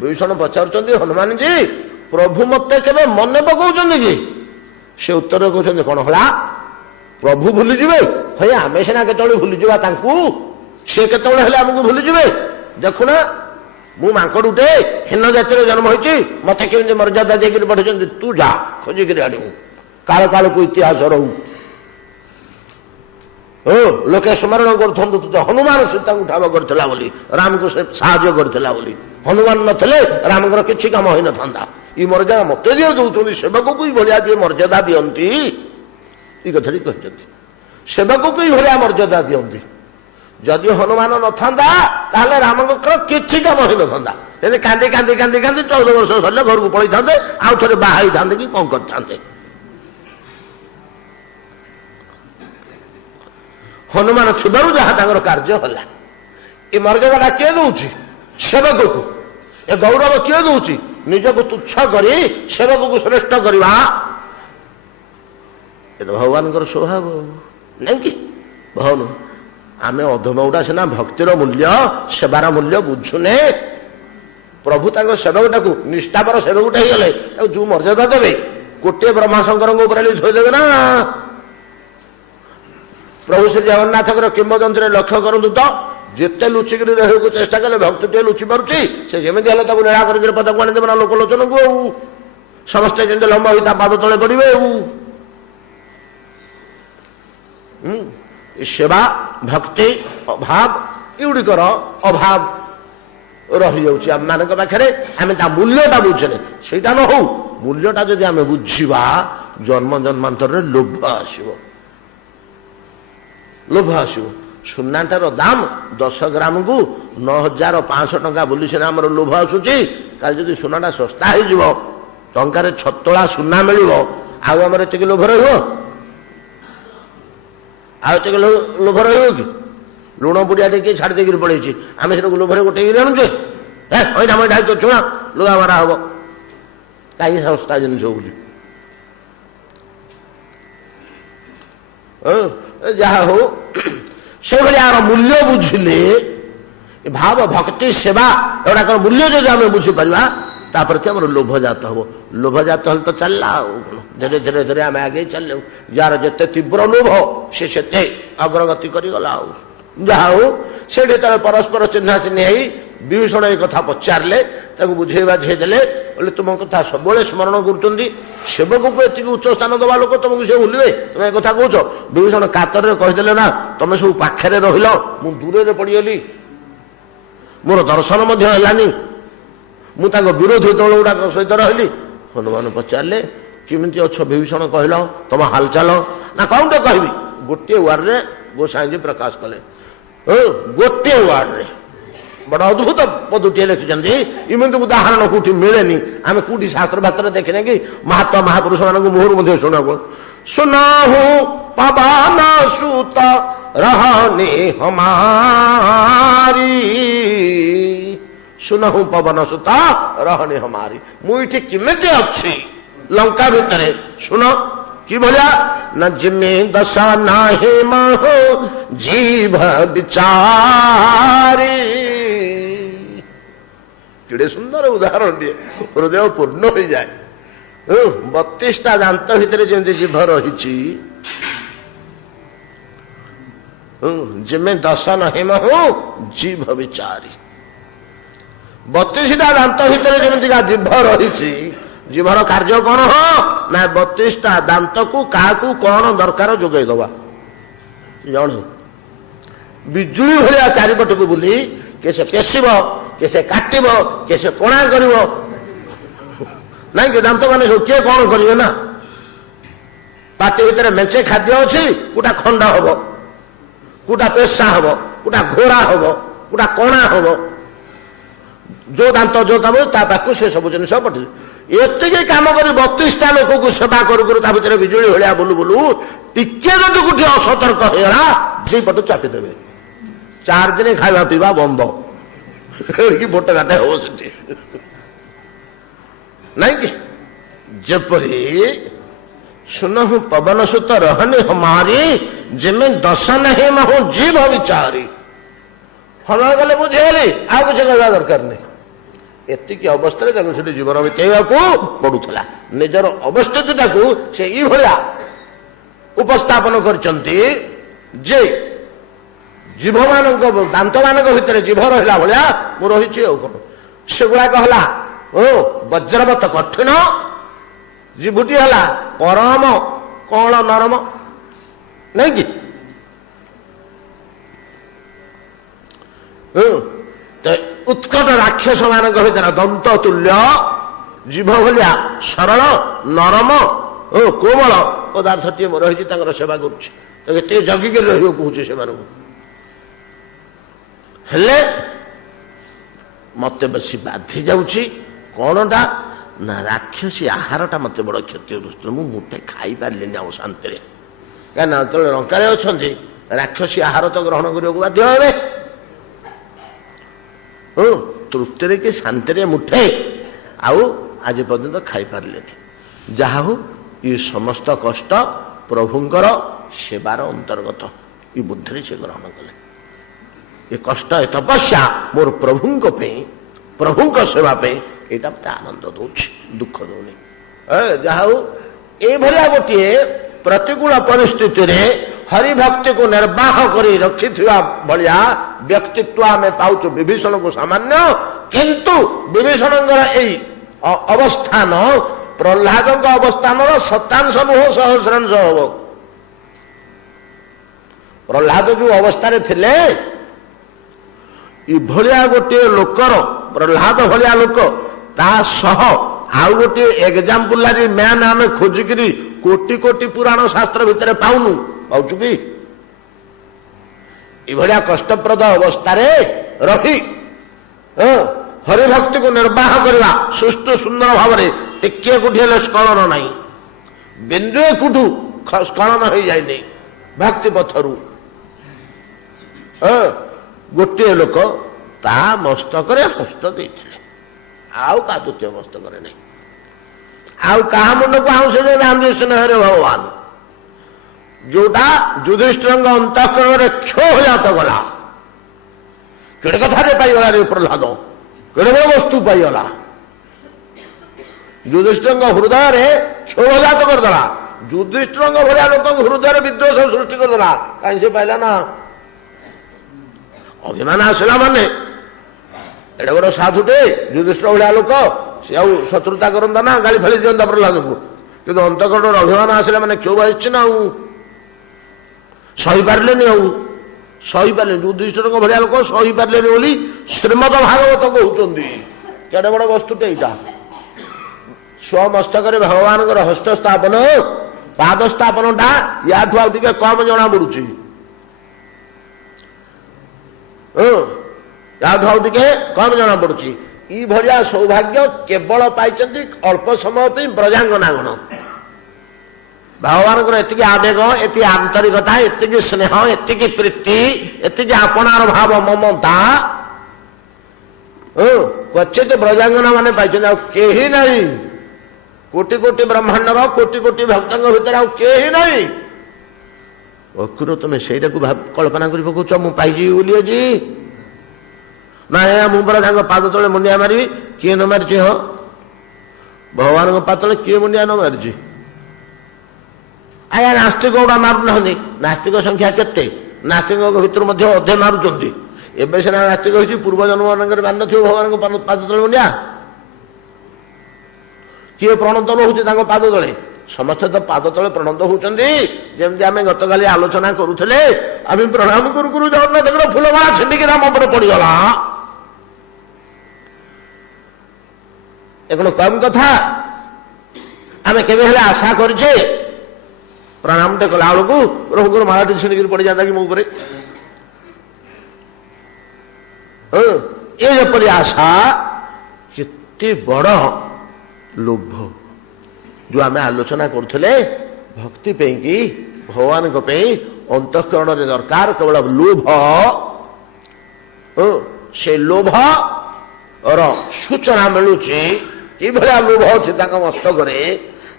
ବିଭୀଷଣ ପଚାରୁଛନ୍ତି ହନୁମାନଜୀ ପ୍ରଭୁ ମତେ କେବେ ମନେ ପକାଉଛନ୍ତି କି? ସେ ଉତ୍ତର କହୁଛନ୍ତି କଣ ହେଲା, ପ୍ରଭୁ ଭୁଲିଯିବେ? ହଇ ଆମେ ସିନା କେତେବେଳେ ଭୁଲିଯିବା ତାଙ୍କୁ, ସେ କେତେବେଳେ ହେଲେ ଆମକୁ ଭୁଲିଯିବେ? ଦେଖୁନା ମୁଁ ମାଙ୍କଡୁଟେ, ହୀନ ଜାତିରେ ଜନ୍ମ ହୋଇଛି, ମତେ କେମିତି ମର୍ଯ୍ୟାଦା ଦେଇକିରି ପଠେଇଛନ୍ତି, ତୁ ଯା ଖୋଜିକିରି ଆଣିବୁ, କାଳ କାଳକୁ ଇତିହାସ ରହୁ। ଲୋକେ ସ୍ମରଣ କରୁଥାନ୍ତୁ ତୁ ହନୁମାନ ସୀତାଙ୍କୁ ଠାବ କରିଥିଲା ବୋଲି, ରାମକୁ ସେ ସାହାଯ୍ୟ କରିଥିଲା ବୋଲି। ହନୁମାନ ନଥିଲେ ରାମଙ୍କର କିଛି କାମ ହୋଇନଥାନ୍ତା। ଏଇ ମର୍ଯ୍ୟାଦା ମତେ ଯିଏ ଦଉଛନ୍ତି, ସେବକକୁ ଭଳିଆ ଯିଏ ମର୍ଯ୍ୟାଦା ଦିଅନ୍ତି, ଏଇ କଥାଟି କହିଛନ୍ତି, ସେବକକୁ ଭଳିଆ ମର୍ଯ୍ୟାଦା ଦିଅନ୍ତି। ଯଦି ହନୁମାନ ନଥାନ୍ତା ତାହେଲେ ରାମଙ୍କର କିଛି କାମ ହୋଇନଥାନ୍ତା। ଯଦି କାନ୍ଦି କାନ୍ଦି କାନ୍ଦି କାନ୍ଦି 14 ବର୍ଷ ସରିଲେ ଘରକୁ ପଳେଇଥାନ୍ତେ, ଆଉ ଥରେ ବାହା ହେଇଥାନ୍ତେ କି କଣ କରିଥାନ୍ତେ। ହନୁମାନ ଥିବାରୁ ଯାହା ତାଙ୍କର କାର୍ଯ୍ୟ ହେଲା। ଏ ମର୍ଯ୍ୟାଦାଟା କିଏ ଦଉଛି? ସେବକକୁ। ଏ ଗୌରବ କିଏ ଦଉଛି? ନିଜକୁ ତୁଚ୍ଛ କରି ସେବକକୁ ଶ୍ରେଷ୍ଠ କରିବା। ଏ ତ ଭଗବାନଙ୍କର ସ୍ୱଭାବ ନାଇଁ କି? ଭଗବାନ ଆମେ ଅଧମଉଟା ସିନା ଭକ୍ତିର ମୂଲ୍ୟ, ସେବାର ମୂଲ୍ୟ ବୁଝୁନେ। ପ୍ରଭୁ ତାଙ୍କ ସେବକଟାକୁ, ନିଷ୍ଠାପର ସେବକଟା ହେଇଗଲେ, ତାକୁ ଯୋଉ ମର୍ଯ୍ୟାଦା ଦେବେ, ଗୋଟିଏ ବ୍ରହ୍ମାଶଙ୍କରଙ୍କ ଉପରେ ଥୋଇଦେବେ ନା। ପ୍ରଭୁ ଶ୍ରୀ ଜଗନ୍ନାଥଙ୍କର କିମ୍ବଦନ୍ତୀରେ ଲକ୍ଷ୍ୟ କରନ୍ତୁ ତ, ଯେତେ ଲୁଚିକିରି ରହିବାକୁ ଚେଷ୍ଟା କଲେ ଭକ୍ତଟିଏ ଲୁଚି ପାରୁଛି, ସେ ଯେମିତି ହେଲେ ତାକୁ ଲୀଳା କରିକିରି ପଦାକୁ ଆଣିଦେବେ ନା ଲୋକଲୋଚନକୁ। ଆଉ ସମସ୍ତେ ଯେମିତି ଲମ୍ବ ହୋଇ ତା ପାଦ ତଳେ ପଡ଼ିବେ। ଆଉ ସେବା, ଭକ୍ତି, ଅଭାବ, ଏଗୁଡ଼ିକର ଅଭାବ ରହିଯାଉଛି ଆମମାନଙ୍କ ପାଖରେ। ଆମେ ତା ମୂଲ୍ୟଟା ବୁଝୁନେ। ସେଇଟା ନ ହଉ, ମୂଲ୍ୟଟା ଯଦି ଆମେ ବୁଝିବା, ଜନ୍ମ ଜନ୍ମାନ୍ତରରେ ଲୋଭ ଆସିବ, ଲୋଭ ଆସିବ। ସୁନାଟାର ଦାମ 10 ଗ୍ରାମକୁ 9,500 ଟଙ୍କା ବୋଲି ସିନା ଆମର ଲୋଭ ଆସୁଛି। କାଲି ଯଦି ସୁନାଟା ଶସ୍ତା ହେଇଯିବ, ଟଙ୍କାରେ 6 ତୋଳା ସୁନା ମିଳିବ, ଆଉ ଆମର ଏତିକି ଲୋଭ ରହିବ? ଆଉ ଏତିକି ଲୋଭ ରହିବ କି? ଲୁଣ ବୁଡ଼ିଆ ଟିକେ ଛାଡ଼ି ଦେଇକିରି ପଳେଇଛି, ଆମେ ସେଟାକୁ ଲୋଭରେ ଗୋଟେଇକିରି ଆଣୁଛେ। ଏଇଟା ମଇଟା ତ ଛୁଣା ଲୁଗା ମାରା ହବ, କାହିଁକି ଶସ୍ତା ଜିନିଷ ବୋଲି। ଯାହା ହଉ, ସେଭଳି ଆର ମୂଲ୍ୟ ବୁଝିଲେ, ଭାବ, ଭକ୍ତି, ସେବା ଏଗୁଡ଼ାକର ମୂଲ୍ୟ ଯଦି ଆମେ ବୁଝିପାରିବା, ତାପ୍ରତି ଆମର ଲୋଭଜାତ ହବ। ଲୋଭଜାତ ହେଲେ ତ ଚାଲିଲା ଆଉ କଣ, ଧୀରେ ଧୀରେ ଧୀରେ ଆମେ ଆଗେଇ ଚାଲିଲେ। ଯାହାର ଯେତେ ତୀବ୍ର ଲୋଭ, ସେ ସେତେ ଅଗ୍ରଗତି କରିଗଲା। ଆଉ ଯାହା ହଉ, ସେଠି ଯେତେବେଳେ ପରସ୍ପର ଚିହ୍ନା ଚିହ୍ନି ହେଇ ବିଭୀଷଣ ଏ କଥା ପଚାରିଲେ, ତାକୁ ବୁଝେଇ ବାଝେଇ ଦେଲେ, ବୋଲେ ତୁମ କଥା ସବୁବେଳେ ସ୍ମରଣ କରୁଛନ୍ତି, ସେବକକୁ ଏତିକି ଉଚ୍ଚ ସ୍ଥାନ ଦେବା ଲୋକ ତମକୁ ସେ ଭୁଲିବେ, ତମେ ଏ କଥା କହୁଛ? ବିଭୀଷଣ କାତରରେ କହିଦେଲେ ନା, ତମେ ସବୁ ପାଖରେ ରହିଲ, ମୁଁ ଦୂରରେ ପଡ଼ିଗଲି, ମୋର ଦର୍ଶନ ମଧ୍ୟ ହେଲାନି, ମୁଁ ତାଙ୍କ ବିରୋଧୀ ଦଳ ଗୁଡାକ ସହିତ ରହିଲି। ହନୁମାନ ପଚାରିଲେ, କେମିତି ଅଛ ବିଭୀଷଣ କହିଲ, ତମ ହାଲଚାଲ? ନା କଣଟେ କହିବି, ଗୋଟିଏ ୱାର୍ଡରେ ଗୋସାଇଁଜୀ ପ୍ରକାଶ କଲେ। ଗୋଟିଏ ୱାର୍ଡରେ बड़ अद्भुत पदुटे लिखिଛନ୍ତି इमती उदाहरण कौटी मिलेनि आम कौटी शास्त्र भास्त्र देखने कि महात्मा महापुरुष मान मुहर मध्य शुणा सुनाहू पवन सुत रहने हमारी सुनाहू पवन सुत रहने हमारी मुझे किमिति अच्छी लंका भितर शुण कि भलिया न जिमे दशा नाही महो जीव विचारी केड़े सुंदर उदाहरण दिए हृदय पूर्ण हो जाए 32टा दांत भितर जमी जीभ रही जिमे दशा नहीं महो जीव विचारी 32टा दांत भितर जमीका जीभ रही जीवर कार्य कौन हो ना 32टा दांत को क्या कौन दरकार जोगे दवा जन बिजुली भाया चारिपट को बुली किसे पेशब किसे काटब किसे कणा कर नाई कि दांत मान किए कौन करेंगे ना पाटी भितर मेचे खाद्य अच्छी कोटा खंडा हम कोटा पेशा हम कोटा घोड़ा हम कोटा कणा हम जो दांत जो काम पाक से सब जिन पठे एति कम कर 32टा लोक को सेवा कर बिजुली भाया बुलू बुलू टिके जब गोटे असतर्क होगा दी पट चापिदेवे 4 दिन खावा पीवा बंद बोट घाटे हम से नहीं कि जपरी सुनहु पवन सुत रहने हमारी जिम्मे दशा नहीं महु जीव विचारी हम गले बुझेली आ कुछ कहवा दरकार नहीं एतिकी अवस्था से जीवन बितेवा पड़ूला निजर अवस्थिति को से भाया उपस्थापन करते जे जीभ मान दांत मान भितर जीभ रहा भाया मु रही कौन सेगुड़ाक है ओ वज्रवत कठिन जीभुटी है परम कौन नरम नहीं कि उत्कट राक्षस मान भर दंत तुल्य जीभ भाया सरल नरम कोमल पदार्थ टी रही सेवा करुचे जगिक रही कहूँ से हेले मत बस बाधि जाऊँगी कौनटा ना राक्षसी आहारटा मत बड़ क्षति मुठे खाई पारे आ शांति क्या लंका अच्छा राक्षसी आहार तो ग्रहण करने को बाध्य हे तृप्ति कि शांति मुठे आउ आज पर्यंत खाई पारे जहा हो ये समस्त कष्ट प्रभुंकर सेवार अंतर्गत ये बुद्धि से ग्रहण कले ये कष्ट ये तपस्या मोर प्रभु सेवा पे यहाँ मत आनंद दौर दुख दौनी जहा ये गोटे प्रतिकूल परिस्थिति रे हरिभक्ति को निर्वाह कर रखि भाया व्यक्तित्व आम पाउच विभीषण को सामान्य किंतु विभीषण अवस्थान प्रह्लाद अवस्थान 27 मुह सहस्रांश हम प्रह्लाद जो अवस्था थिले इभलिया गोटे लोकर प्रह्लाद भलिया लोक ता सह आउ गोटे एग्जाम्पल मैन आम खोजिक कोटि कोटि पुराण शास्त्र भितर पाऊनु पाचु कि इभलिया कष्टप्रद अवस्था रही हरिभक्ति को निर्वाह करवा सुष्ठु सुंदर भाव में टिके कोठी स्खलन नहीं बिंदुए कुठू स्खलन हो जाए भक्ति पथरु गोटे लोक ता मस्तक हस्त देते आउ का द्वितीय मस्तक नहीं आउ कहा मुंड को आउस स्नेह भगवान जोटा युधिष्ठिर अंतःकरण क्षो जात गला केड़े कथा पाईगला रे प्रह्लाद केड़े बड़ वस्तु पाईगला युधिष्ठिर हृदय क्षोभजात करदेला युधिष्ठिर भाया लोक हृदय विद्वेष सृष्टि करदेला कहीं से पाइला ना अभिमान आसला माने एडे बड़ साधुटे युधिष्ठिर भाया लोक सी आउ शत्रुता करता ना गाली फाली दिंता प्रह्लाद को किंतु अंतकरण अभिमान आसला माने क्षोभ आसी ना सही पारे सही पारे युधिष्ठिर भाया लोक सही पारे बोली श्रीमद भागवत कहते केड़े बड़ वस्तुटे यहाँ स्वमस्तक भगवान हस्त स्थापन पाद स्थापन टा या कम जना पड़ुची याठू आउ टिके कम जना पड़ुची ई भलिया सौभाग्य केवल पाइचंती अल्प समय पे ब्रजांगनागण भगवान एति आवेग एति आंतरिकता एति स्नेह एति प्रीति एति आपणार भाव ममता क्वचित ब्रजांगना माने पाइचंती केही नहीं कोटि कोटि ब्रह्मांडर कोटि कोटि भक्तों भितर आउ केही नहीं अकुर तुम से कल्पना कर पकाच मु पाइजी बोली अजी ना मुझे पाद तले मुंडिया मारि किए न मारि हाँ भगवान पाद तले किए मुंडिया न मारि आया नास्तिक गुड़ा मारूना नास्तिक संख्या केते नास्तिक भर अधे मारुंट एवं सीना नास्तिक हो पूर्व जन्म मान मान भगवान पाद तले मुंडिया किए प्रणत हो पाद तले समस्ते तो पाद तले प्रणत होती जमी आम गत काली आलोचना करुले आम प्रणाम करू जगन्नाथ फुलमाला छिंडिकी राम पर पड़गला एक कम कथा आम के आशा करे प्रणाम टे कला बेलू प्रभुकर माला छिंडिकी पड़ जाता कि मो ये जपरी आशा केते बड़ लोभ जो आम आलोचना करुले भक्ति कि भगवान अंतःकरण दरकार केवल लोभ से लोभ और सूचना मिलूची कि भाया लोभ अच्छी मस्तक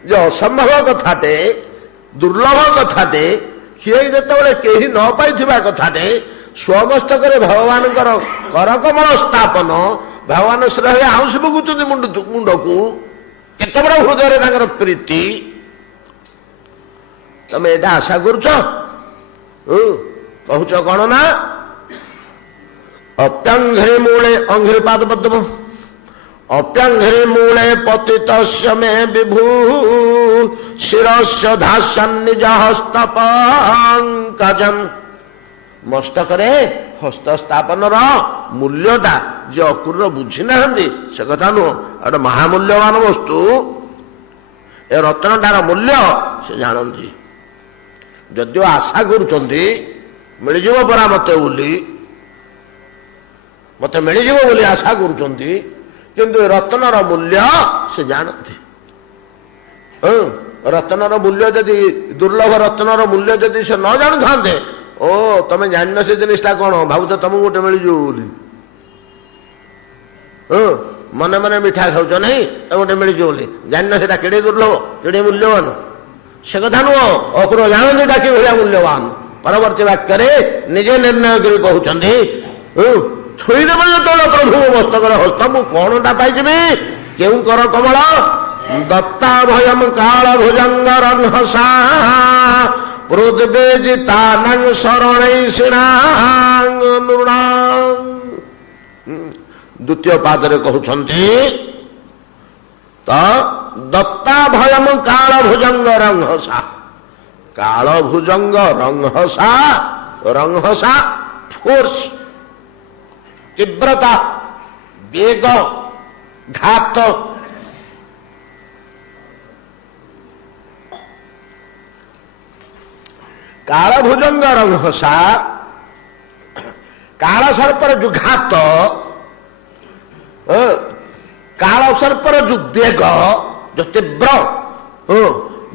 जो असंभव कथाटे दुर्लभ कथाटे किए जिते कहीं न पाई कथाटे स्वमस्तक भगवान करकमल स्थापन भगवान श्रेय आउंस पकाउं मुंड को केते बड़ हृदय प्रीति तमें एटा आशा करुच कहूच कौन ना अप्यांघ्रे मूले अंघ्रे पाद पद्म अप्यांघ्रे मूले पतित मे विभू शिरस्य धास्यन् निज हस्त पंकजम् मस्तक हस्त स्थापन मूल्यटा जे अकुर बुझी ना से कथा नुह गोटे महामूल्यवान वस्तु ए रत्नटार मूल्य से जानती जदिव आशा करुँच मिल परा मत मिल आशा करुँच किंतु रत्नर मूल्य से जानती रत्नर मूल्य जदि दुर्लभ रत्नर मूल्य जदि से न जानु था ओ तमें जान से जिनिसटा कौन भावुच तुमको गोटे मिलूली मने मने मिठा खाऊच नहीं तो गोटे मिल जान से केड़े दुर्लभ केड़े मूल्यवान से कथा नुह अकुर जानते डाकी भाया मूल्यवान परवर्ती वाक्य निजे निर्णय कर कहते छुईदेव जो प्रभु मस्तक हस्त मु कौनटा पाई क्यों कर कमल दत्ता भयम काल भुजंग रंहसा प्रोद्वेजितानंग शरणैषिणांग नृणांग द्वितीय पादरे कहते तो दत्ता भयम काल भुजंग रंहसा काल भुजंग रंहसा रंहसा फोर्स तीव्रता वेग घात काल भुजंग रंहसा काल सर्पर जो घात काल सर्पर जो वेग जो तीव्र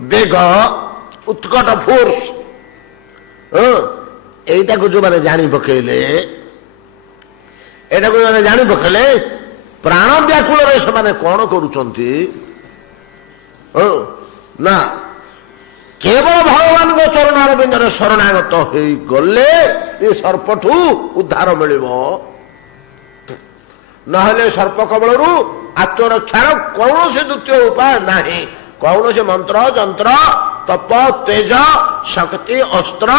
वेग उत्कट फोर्स एटा को जो मैंने जानी पकेले एटा को मैंने जानी पकेले प्राण व्याकुल से कौन करुचंती ना केवल भगवान को चरणारविंदर शरणागत हो गले ये सर्पठू उद्धार मिल नहले सर्प कबल आत्मरक्षार कौन से द्वितीय उपाय नहीं कौन से मंत्र जंत्र तप तेज शक्ति अस्त्र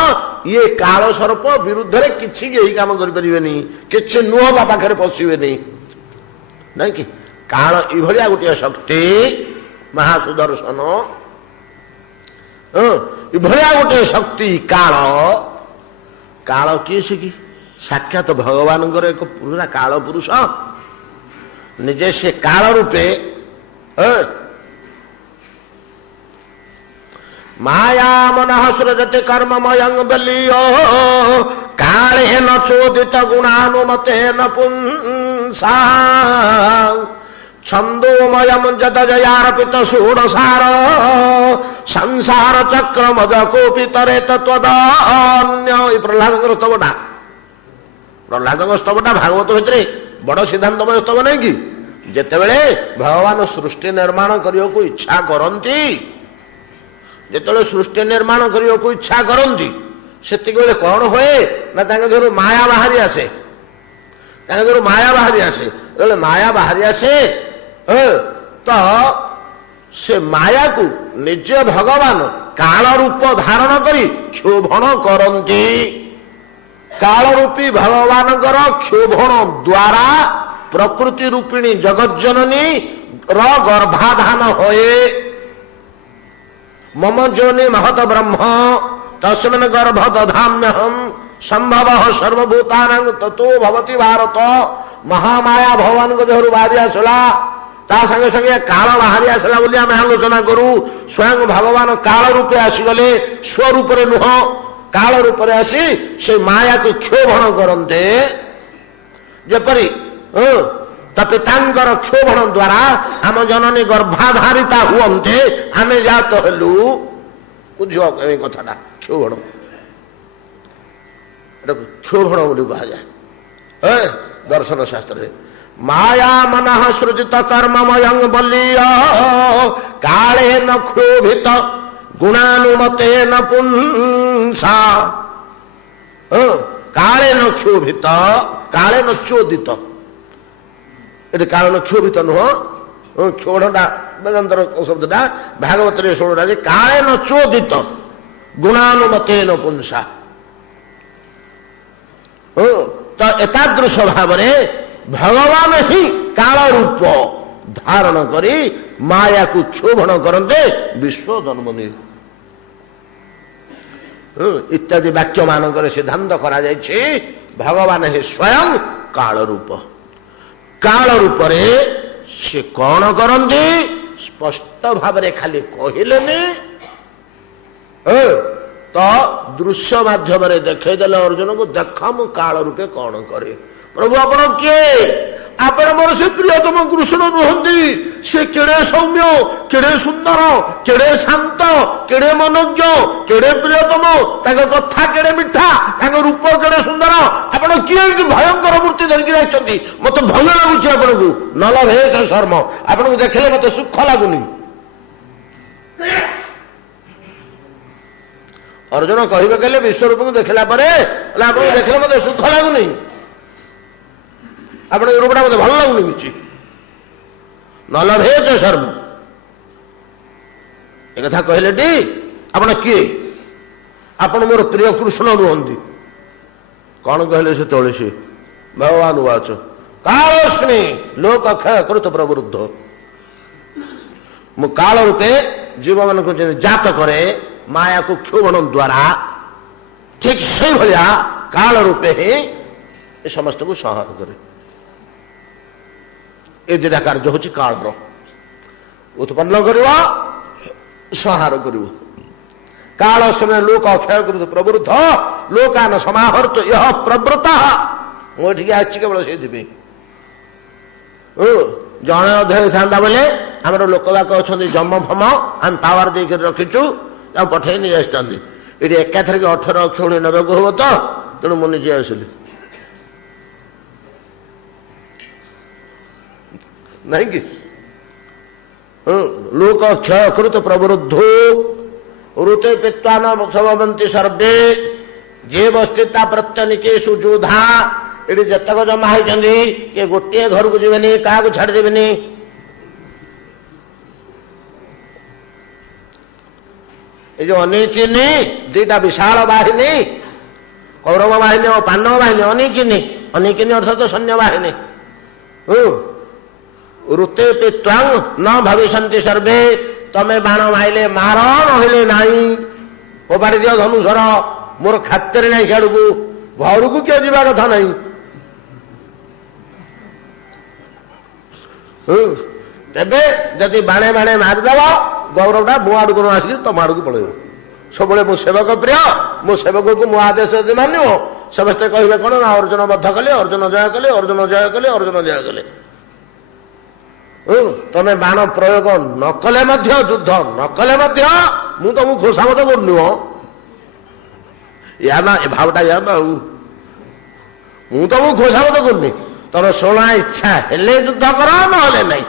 ये काल सर्प विरुद्ध रे किछि यही काम करें कि नुह पाखे पशे नहीं कि काल इभलिया गोटे शक्ति महासुदर्शन इभलिया गोटे शक्ति काल काल किए से कि साक्षात भगवान एक पूरा काल पुरुष निजे से काल रूपे माया मनः सृजति कर्ममयं बलीयो कालेन चोदित गुणानुमतेन पुंसा छंदोमयं जदजयार्पित षोडशार संसार चक्र मद कोपितरे तत्वदान्य। प्रहलाद स्तवटा भागवत भितर बड़ सिद्धांतमय स्तव नहीं कि जेतेबेले भगवान सृष्टि निर्माण करने को इच्छा करती जेतेबेले सृष्टि निर्माण करने को इच्छा करती सेतिक बेले कौन हुए ना तांके देहरु माया बाहरी आसे तांके देहरु माया बाहरी आसे जेतेबेले माया बाहरी आसे तो से माया को निज भगवान काल रूप धारण करी क्षोभण करती काल रूपी भगवान क्षोभण द्वारा प्रकृति रूपिणी जगज्जननी गर्भाधान होए मम जोनि महत ब्रह्म तस्मिन् गर्भ दधाम्यहम संभव सर्वभूतानां ततो भवति भारत। महामाया भगवान को देहरु बाहरी आसला ता संगे संगे काल बाहरी आसला बोली आम आलोचना करू। स्वयं भगवान काल रूपे आसीगले स्वरूप नुह काल रूप आसी से माया को क्षोभण करते जेपरी पितांकर क्षोभण द्वारा आम जननी गर्भाधारिता हुए आम जात हेलु बुझ कथा क्षोभण क्षोभण बोली कहा जाए दर्शन शास्त्र माया मनः सृजित कर्ममयं बलीय कालेन क्षोभित गुणानुमतेन पुंसा कालेन क्षोभित कालेन चोदित ये कारण क्षोभित नुह क्षोभटा वेदांतर शब्दटा भागवत शोणा कालेन चोदित गुणानुमतेन पुंसा तो एतादृश भाव भगवान ही काल रूप धारण करी माया को क्षोभण करते विश्व जन्म इत्यादि वाक्य मानक सिद्धांत करा भगवान ही स्वयं काल रूप से कौन करते स्पष्ट भाव खाली कहले तो दृश्य माध्यम देखईदेले अर्जुन को देख मु काल रूपे कौन करे। प्रभु आपण किए आपण मोर से प्रियतम कृष्ण नुहंती से केड़े सौम्य केड़े सुंदर केड़े शांत केड़े मनोज्ञ केड़े प्रियतम ताको कथा केड़े मिठा ताको रूप केड़े सुंदर आपण किए भयंकर मूर्ति धरिकी आछंती मते भय लागुची आपण को नल भेष शर्म आपण को देखले मते सुख लागुनी। अर्जुन कहबे कहले विश्वरूप को देखला परे आपण देखले मते सुख लागुनी आप रूपटा मत भल लगुनि किसी न लभेच शर्म एक कथा कहले टी आप किए आपण मोर प्रिय कृष्ण नुहंती कौन कहले से तुलसी भगवान उवाच कालस्मि लोक क्षय कृत प्रवृद्ध मु काल रूपे जीव मान को जात करे माया को क्षोभण द्वारा ठीक से भाया काल रूपे ही समस्त को संहार करे। ये दुटा कार्य हूँ काल उत्पन्न करवा संहार कर काल समय लोक अक्षय कर प्रवृद्ध लोकान समाहर्त यह प्रवृत्ता मुझे आसी केवल से जड़े अध्याय था बोले आम लोक बाक अच्छा जम फम आम पावर देकर रखीचु पठे नहीं आसती ये एकाथर 18 अक्षौणी नबाक हम तो तेणु मुझे निजे आसली नहीं कि लोक क्षय कृत प्रवृद्धो ऋते पित्वा न समवंती सर्वे जे स्थिता प्रत्यनिकेशु जोधा ये जतक जमा होती ये गोटे घर को जीवेनि क्या छाड़देनि ये जो अनेकिनी दीटा विशाल बाहिनी कौरव बाहिनी और पांडव बाहिनी अनेकिनी अर्थात तो सैन्य बाहिनी ऋते पित्वांग न भविष्यन्ति सर्वे तमे बाण माइले मार नहिले नाई फोपाड़ी दियो धनुषर मोर खातिर नहीं सियाड़ को घर को किए जा कथा नहीं तेबे जदि बाणे बाणे मारिदेव ଗୌରବଟା ମୋ ଆଡକୁ ନ ଆସିକି ତମ ଆଡକୁ ପଳେଇବ। ସବୁବେଳେ ମୋ ସେବକ ପ୍ରିୟ, ମୋ ସେବକକୁ ମୋ ଆଦେଶ ଯଦି ମାନିବ, ସମସ୍ତେ କହିବେ କଣ ନା ଅର୍ଜୁନ ବଦ୍ଧ କଲେ, ଅର୍ଜୁନ ଜୟ କଲେ, ଅର୍ଜୁନ ଜୟ କଲେ, ଅର୍ଜୁନ ଜୟ କଲେ। ତମେ ବାଣ ପ୍ରୟୋଗ ନ କଲେ ମଧ୍ୟ, ଯୁଦ୍ଧ ନ କଲେ ମଧ୍ୟ ମୁଁ ତମକୁ ଖୋସାମତ କରୁନି। ୟା ନା ଏ ଭାବଟା ୟା ନା, ଆଉ ମୁଁ ତମକୁ ଖୋସାମତ କରୁନି। ତମେ ଶୁଣା ଇଚ୍ଛା ହେଲେ ଯୁଦ୍ଧ କର, ନହେଲେ ନାହିଁ।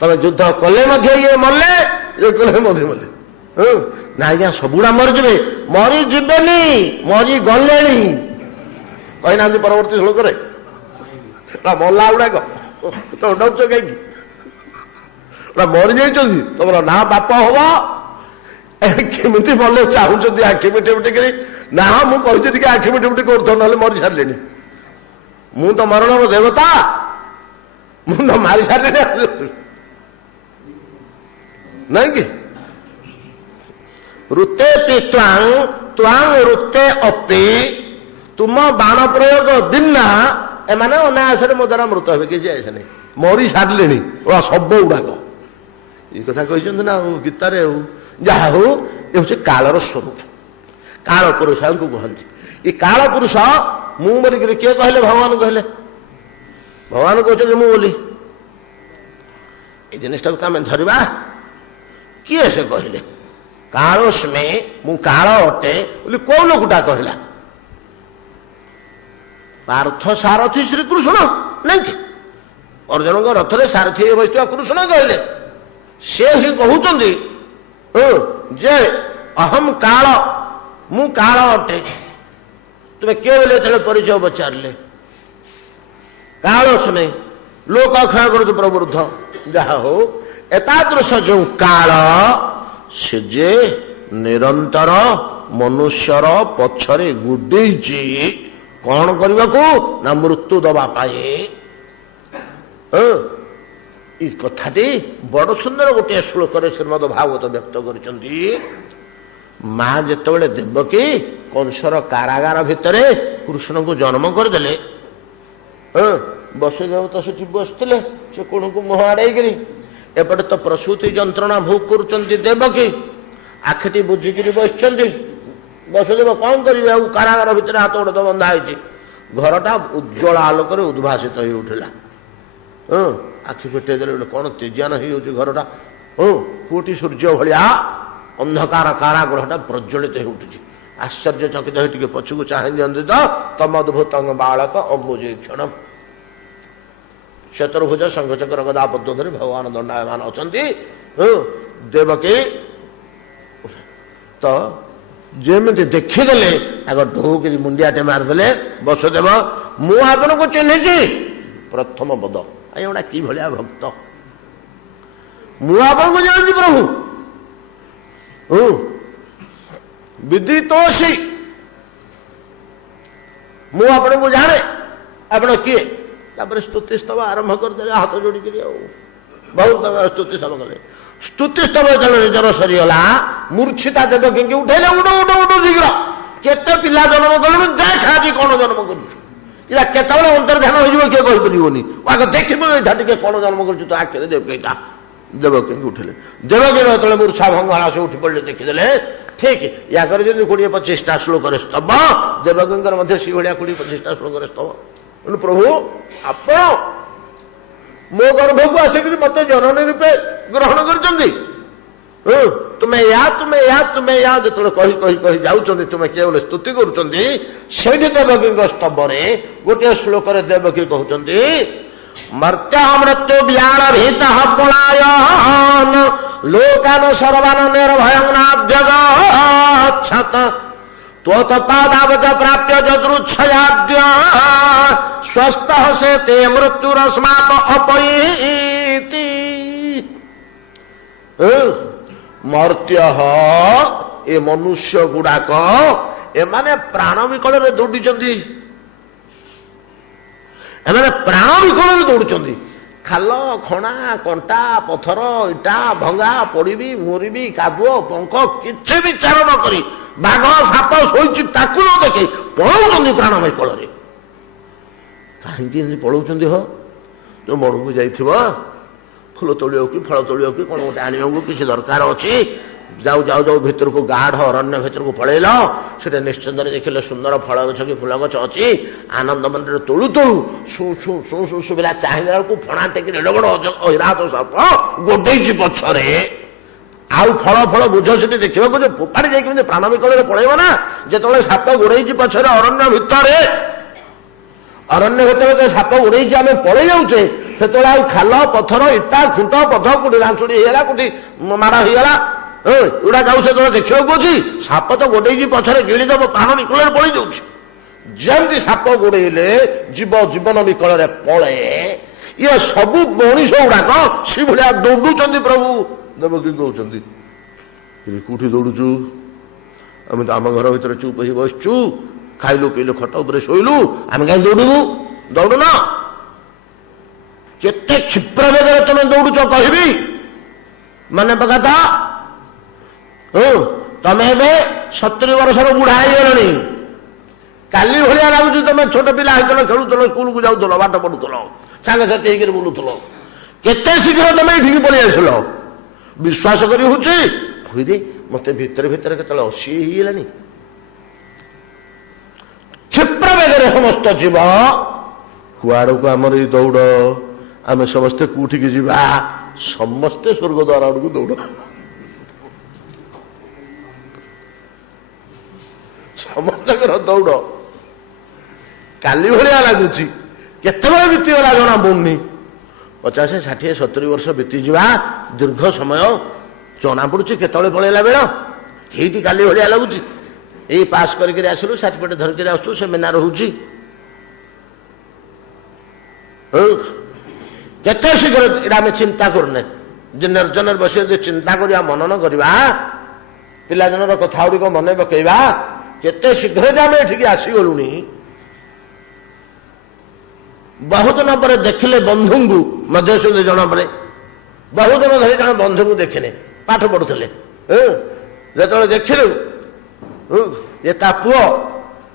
ତମେ ଯୁଦ୍ଧ କଲେ ମଧ୍ୟ ଇଏ ମଲେ, ଇଏ କଲେ ମଧ୍ୟ ମଲେ। ନା ଆଜ୍ଞା ସବୁଗୁଡା ମରିଯିବେ, ମରିଯିବେନି, ମରିଗଲେଣି। କହିନାହାନ୍ତି ପରବର୍ତ୍ତୀ ଶ୍ଲୋକରେ ମଲା ଗୁଡାକ ଡରୁଛ କାହିଁକି? ମରିଯାଇଛନ୍ତି, ତମର ନା ବାପ ହବ, କେମିତି ମଲେ ଚାହୁଁଛନ୍ତି ଆଖି ମିଟି ମିଟି କରି। ନା ମୁଁ କହିଛି ଟିକେ ଆଖି ମିଟି ମିଟି କରୁଥାଉ, ନହେଲେ ମରି ସାରିଲେଣି। ମୁଁ ତ ମରଣର ଦେବତା, ମୁଁ ତ ମାରି ସାରିଲିଣି। ନାଇଁ କି? ଋତେ ପି ତ୍ୱାଂ ତ୍ୱାଂ ଋତେ ଅପି, ତୁମ ବାଣ ପ୍ରୟୋଗ ବିନା ଏମାନେ ଅନାୟାସରେ ମୋ ଦ୍ୱାରା ମୃତ ହେବେ, କିଛି ଆସେନି, ମରି ସାରିଲେଣି ଶବ ଗୁଡାକ। ଏ କଥା କହିଛନ୍ତି ନା ଆଉ ଗୀତାରେ। ଆଉ ଯାହା ହଉ, ଏ ହଉଛି କାଳର ସ୍ୱରୂପ, କାଳ ପୁରୁଷ ୟାଙ୍କୁ କୁହନ୍ତି। ଏ କାଳ ପୁରୁଷ ମୁଁ ବୋଲିକିରି କିଏ କହିଲେ? ଭଗବାନ କହିଲେ। ଭଗବାନ କହୁଛନ୍ତି ମୁଁ ବୋଲି। এই ଜିନିଷଟାକୁ ତ ଆମେ ଧରିବା। କିଏ ସେ କହିଲେ? କାଳୋସ୍ମେ, ମୁଁ କାଳ ଅଟେ ବୋଲି କୋଉ ଲୋକଟା କହିଲା? ପାର୍ଥ ସାରଥୀ ଶ୍ରୀକୃଷ୍ଣ ନାଇଁ କି? ଅର୍ଜୁନଙ୍କ ରଥରେ ସାରଥୀ ବସିଥିବା କୃଷ୍ଣ କହିଲେ। ସେ ହିଁ କହୁଛନ୍ତି ଯେ ଅହମ କାଳ, ମୁଁ କାଳ ଅଟେ। ତୁମେ କିଏ ବୋଲି ଯେତେବେଳେ ପରିଚୟ ପଚାରିଲେ? କାଳୋସ୍ମେ, ଲୋକ କ୍ଷୟ କରୁଛୁ ପ୍ରବୃଦ୍ଧ। ଯାହା ହଉ, ଏତାଦୃଶ ଯେଉଁ କାଳ, ସେ ଯେ ନିରନ୍ତର ମନୁଷ୍ୟର ପଛରେ ଗୁଡେଇଛି କଣ କରିବାକୁ? ନା ମୃତ୍ୟୁ ଦବା ପାଇଁ। এই କଥାଟି ବଡ ସୁନ୍ଦର ଗୋଟିଏ ଶ୍ଲୋକରେ ଶ୍ରୀମଦ ଭାଗବତ ବ୍ୟକ୍ତ କରିଛନ୍ତି। ମା ଯେତେବେଳେ ଦେବକୀ କଂସର କାରାଗାର ଭିତରେ କୃଷ୍ଣଙ୍କୁ ଜନ୍ମ କରିଦେଲେ, ବସୁଦେବ ତ ସେଠି ବସିଥିଲେ, ସେ କୋଣକୁ ମୁହଁ ଆଡେଇକିରି। ଏପଟେ ତ ପ୍ରସୂତି ଯନ୍ତ୍ରଣା ଭୋଗ କରୁଛନ୍ତି ଦେବକୀ, ଆଖିଟି ବୁଝିକିରି ବସିଛନ୍ତି। ବସୁଦେବ କଣ କରିବେ? ଆଉ କାରାଗାର ଭିତରେ ହାତ ଗୋଡ ତ ବନ୍ଧା ହେଇଛି। ଘରଟା ଉଜ୍ଜଳ ଆଲୋକରେ ଉଦ୍ଭାସିତ ହେଇ ଉଠିଲା। ଆଖି ଫିଟେଇ ଦେଲେ, କଣ ତେଜାନ ହେଇଯାଉଛି ଘରଟା। କୋଟି ସୂର୍ଯ୍ୟ ଭଳିଆ ଅନ୍ଧକାର କାରାଗୃହଟା ପ୍ରଜ୍ୱଳିତ ହେଇ ଉଠୁଛି। ଆଶ୍ଚର୍ଯ୍ୟଚକିତ ହେଇ ଟିକେ ପଛକୁ ଚାହିଁ ଦିଅନ୍ତି ତ ତମଦ୍ଭୁତଙ୍ଗ ବାଳକ ଅମ୍ବୁଜୀକ୍ଷଣ। ଚତୁର୍ଭୁଜ ଶଙ୍ଖଚକ୍ର ଗଦା ପଦ୍ମ ଧରି ଭଗବାନ ଦଣ୍ଡାୟମାନ ଅଛନ୍ତି। ଦେବକୀ ତ ଯେମିତି ଦେଖିଦେଲେ, ଆଗ ଢୋକିରି ମୁଣ୍ଡିଆଟେ ମାରିଦେଲେ। ବସୁଦେବ, ମୁଁ ଆପଣଙ୍କୁ ଚିହ୍ନିଛି, ପ୍ରଥମ ପଦ। ଏଗୁଡ଼ା କି ଭଳିଆ ଭକ୍ତ! ମୁଁ ଆପଣଙ୍କୁ ଜାଣିଛି ପ୍ରଭୁ। ବିଦିତୋଷି, ମୁଁ ଆପଣଙ୍କୁ ଜାଣେ, ଆପଣ କିଏ? ତାପରେ ସ୍ତୁତି ସ୍ତବ ଆରମ୍ଭ କରିଦେଲେ ହାତ ଯୋଡ଼ିକିରି। ଆଉ ବହୁତ ସ୍ତୁତି ସ୍ତବ କଲେ। ସ୍ତୁତି ସ୍ତବ ଯେତେବେଳେ ନିଜର ସରିଗଲା, ମୂର୍ଚ୍ଛିତା ଦେବକୀଙ୍କୁ ଉଠେଇଲେ। ଉଠ ଉଠ ଉଠ ଶୀଘ୍ର, କେତେ ପିଲା ଜନ୍ମ କଲୁ, ଦେଖ ଆଜି କଣ ଜନ୍ମ କରୁଛୁ। ଏଇଟା କେତେବେଳେ ଅନ୍ତର୍ଧ୍ୟାନ ହେଇଯିବ କିଏ କହିପାରିବନି। ଆଗ ଦେଖିବ ଏଇଟା ଟିକେ କଣ ଜନ୍ମ କରୁଛୁ ତ ଆଖିରେ। ଦେବକୀଟା ଦେବକୀଙ୍କୁ ଉଠିଲେ। ଦେବକୀ ଯେତେବେଳେ ମୂର୍ଚ୍ଛା ଭଙ୍ଗ ହେଲା, ସେ ଉଠି ପଡ଼ିଲେ, ଦେଖିଦେଲେ ଠିକ ୟାଙ୍କର ଯଦି 20-25ଟା ଶ୍ଲୋକରେ ସ୍ତବ, ଦେବକୀଙ୍କର ମଧ୍ୟ ସେଇଭଳିଆ 20-25ଟା ଶ୍ଲୋକରେ ସ୍ତବ। ପ୍ରଭୁ, ଆପଣ ମୋ ଗର୍ଭକୁ ଆସିକିରି ମତେ ଜନନୀ ରୂପେ ଗ୍ରହଣ କରିଛନ୍ତି। ତୁମେ ୟା ତୁମେ ୟା ତୁମେ ୟା ଯେତେବେଳେ କହି କହି କହି ଯାଉଛନ୍ତି, ତୁମେ କେବଳ ସ୍ତୁତି କରୁଛନ୍ତି। ସେଇଠି ଦେବକୀଙ୍କ ସ୍ତବରେ ଗୋଟିଏ ଶ୍ଲୋକରେ ଦେବକୀ କହୁଛନ୍ତି, ମର୍ତ୍ତ୍ୟ ମୃତ୍ୟୁ ବ୍ୟାଳ ଭୀତ ପଳାୟନ ଲୋକାନ ସର୍ବାନ ନିର୍ଭୟଂ ନାଭ୍ୟଗଚ୍ଛତ ତ୍ୱତ ପାଦାବଜ ପ୍ରାପ୍ୟ ଯଦୃଚ୍ଛୟାଦ୍ୟ ସ୍ୱସ୍ତ ସେ ତେ ମୃତ୍ୟୁରସ୍ମାତ ଅପୈତି। ମର୍ତ୍ତ୍ୟ, ଏ ମନୁଷ୍ୟ ଗୁଡାକ ଏମାନେ ପ୍ରାଣ ବିକଳରେ ଦୌଡ଼ିଛନ୍ତି। ଏମାନେ ପ୍ରାଣ ବିକଳରେ ଦୌଡୁଛନ୍ତି। ଖାଲ, ଖଣା, କଣ୍ଟା, ପଥର, ଇଟା, ଭଙ୍ଗା, ପଡିବି, ମରିବି, କାଦୁଅ, ପଙ୍କ କିଛି ବିଚାର ନ କରି, ବାଘ ସାପ ଶୋଇଛି ତାକୁ ନ ଦେଖି ପଳଉଛନ୍ତି ପ୍ରାଣ ବିକଳରେ। କାହିଁକି ଏମିତି ପଳଉଛନ୍ତି? ଯୋଉ ବଣକୁ ଯାଇଥିବ, फूल तोड़ो कि फल तोड़ो कि कौन गोटे आने किसी दरकार अच्छी जाऊ जाऊ जाऊ भितर को गाढ़ अरण्य भितर को पलैल से निश्चिंत देखिले सुंदर फल गछ कि फूल गछ अच्छी आनंद मंदिर तोड़ू तोड़ू शू शू शू शू सुविधा चाहिए फणा टेक बड़ ऐरात साप गोटे पछरे आउ फल फल बुझ से देखा फोपाड़ी जाए प्राण विकल पलैब ना जो साप गोड़े पछरे अरण्य भितर साप गोड़े आम पलि जाऊे से खाल पथर इटा खुंट पथ कोटी रांचुड़ी होगा कोटी माड़ होगा एुड़ा जाऊ से देखा अच्छी साप तो गोटे पछरे गिड़ीदेव प्राण विकल पलि जाऊँ जमी साप गोड़े जीव जीवन विकल पले ये सबू मनीष गुड़ाक सी भाया दौड़ुंट प्रभु देवकी कहते कौटी दौड़ुचु आम तो आम घर भर चुप ही बसचु खाइलु पीलु खट उपर शोलु आम कहीं दौड़ू दौड़ुन केते क्षिप्र बेगर तुम दौड़ुच कहबी माने पकाता तमें 70 वर्षर बुढ़ा हो काली भाया लगुच तुम छोट पिला होते खेलुल स्कूल को जाऊल बाट पढ़ुल सांगसाथी होकर बुलूल केते शीघ्र तुम ये पलि आसल विश्वास करी होदे मत भितर भितर के 80 होगा क्षिप्र बेगर समस्त जीव कुआड़ को आमर दौड़ आम समस्ते कौटी की जीवा समस्ते स्वर्ग द्वार आड़ को दौड़ समस्त दौड़ काली भाया लगुच केत बीतीगला जना पड़ुनी 50, 60, 70 वर्ष बीतीजा दीर्घ समय जना पड़ुची केतले पलैला बेल ये काली भाया लगुच ये पास करके आसलु सर्टिफिकेट धरिक आसु सेमिनार होची केते शीघ्र आम चिंता करने निर्जन बस चिंता करिया मनन करवा पिलाजनर कथा गुड़िक मन पकेवा केते शीघ्र आम एठिक आसीगलुनी बहुत दिन पर देखिले बंधु मध्यस्थी जन पर बहुत दिन धरी जन बंधु को देखने पाठ पढ़ुले जो देखिलु ये ता पुओ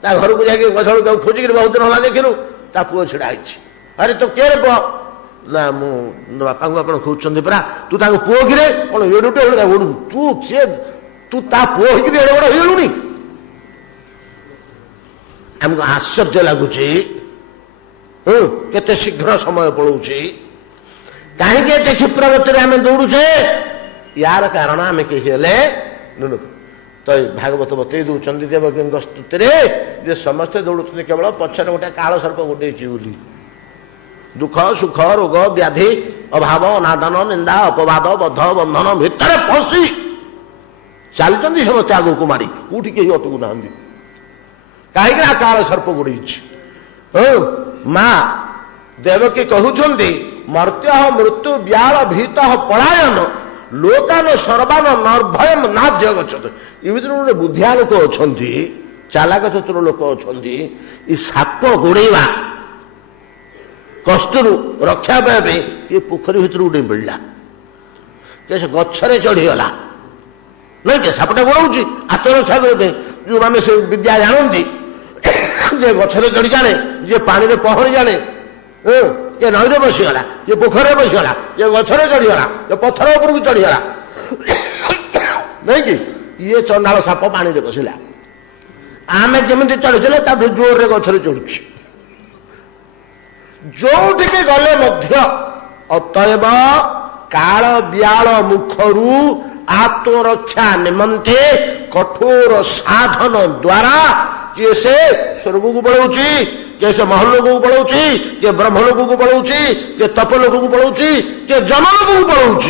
ता घर को जाके गछड़ खोजिक बहुत दिन है देखिलु ता पुओ छिड़ा अरे तो किए पुओ ना मु बापा को आप खोजुंट परा तू पुओ कि कौन एडुटे तू सी तू ता पुओ होकर एड़े बड़ होलुनी आमको आश्चर्य लगुच केते शीघ्र समय पड़ुची कहीं क्षिप्र गति आम दौड़ुचे यार कारण आम कहीं तो भागवत बतई दौरान देवकी स्तुति समस्ते दौड़ुं केवल पछर गोटे काल सर्प गोटे बोली दुख सुख रोग व्याधि अभाव अनादन निंदा अपवाद बद्ध बंधन भितर पशि चलती समस्ते आग को मारी कौटी कहीं अटकू ना कहीं काल सर्प गोड़े माँ देवकी कहते मर्त्य मृत्यु व्याल भीत पलायन लोकान सर्वान निर्भय नाद्य गच्छत ये गोटे बुद्धिया लोक अच्छा चालाक चतुर लोक अच्छा साप गोड़ेवा कष्ट रक्षा पाए ये पोखरी भर गोटे मिलला गच्छरे चढ़ीगला नहीं सापटा गोड़ाऊँच आत्मरक्षा करते जो आम से विद्या जानती जे गछरे चढ़ी जाने जे पानी में पहरी जाने ये नईरे बसीगला ये पोखर बसीगला ये गछरे चढ़ीगला ये पत्थर उपर को चढ़ीगला नहीं कि ये चंडाल साप पानी में बसला आम जमी चढ़ीले ताठू जोर रे गछरे चढ़ुची जोटिके गले मध्य अतएव काल ब्याल मुखरू आत्मरक्षा निमंते कठोर साधन द्वारा किए से स्वर्ग को पढ़ाऊँच किए से महलोक को पढ़ाऊँच किए ब्रह्मलोक को पढ़ाऊँच किए तपलोक को पढ़ाऊँच किए जनलोक को पढ़ाऊँच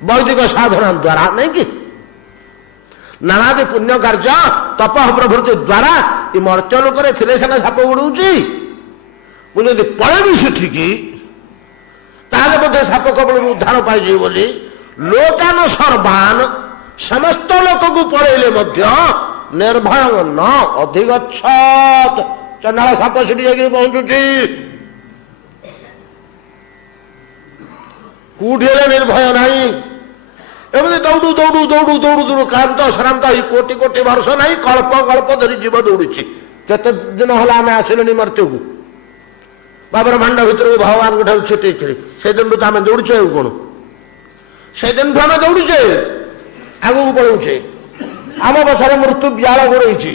वैदिक साधना द्वारा नहीं कि नानादि पुण्य कार्य तप प्रभृति द्वारा ये मर्त्यलोक थे सीना साप उड़ूँच मुझे पड़ेबी सेठिकी ताले साप कबल उद्धार पाई बोली लोकान सर्वान समस्त लोक को पड़ेले निर्भय न अधिगछत चंडाल साप सीटी जाकर पहुंचुची कौटी निर्भय नहीं एमती दौड़ू दौड़ू दौड़ू दौड़ू दौड़ू क्रांत श्रांत ही कोटि कोटि वर्ष नहीं कल्प कल्प धरी जीव दौड़ी केते दिन है आम आसिलुनी मृत्यु को ବ୍ରହ୍ମାଣ୍ଡ ଭିତରକୁ ଭଗବାନଙ୍କ ଠାରୁ ଛୁଟେଇଥିଲେ ସେଦିନଠୁ ତ ଆମେ ଦୌଡୁଛେ। ଆଉ କଣ ସେଦିନଠୁ ଆମେ ଦୌଡୁଛେ, ଆଗକୁ ପଳଉଛେ। ଆମ ପଛରେ ମୃତ୍ୟୁ ବ୍ୟାଳ ଗୋଡେଇଛି।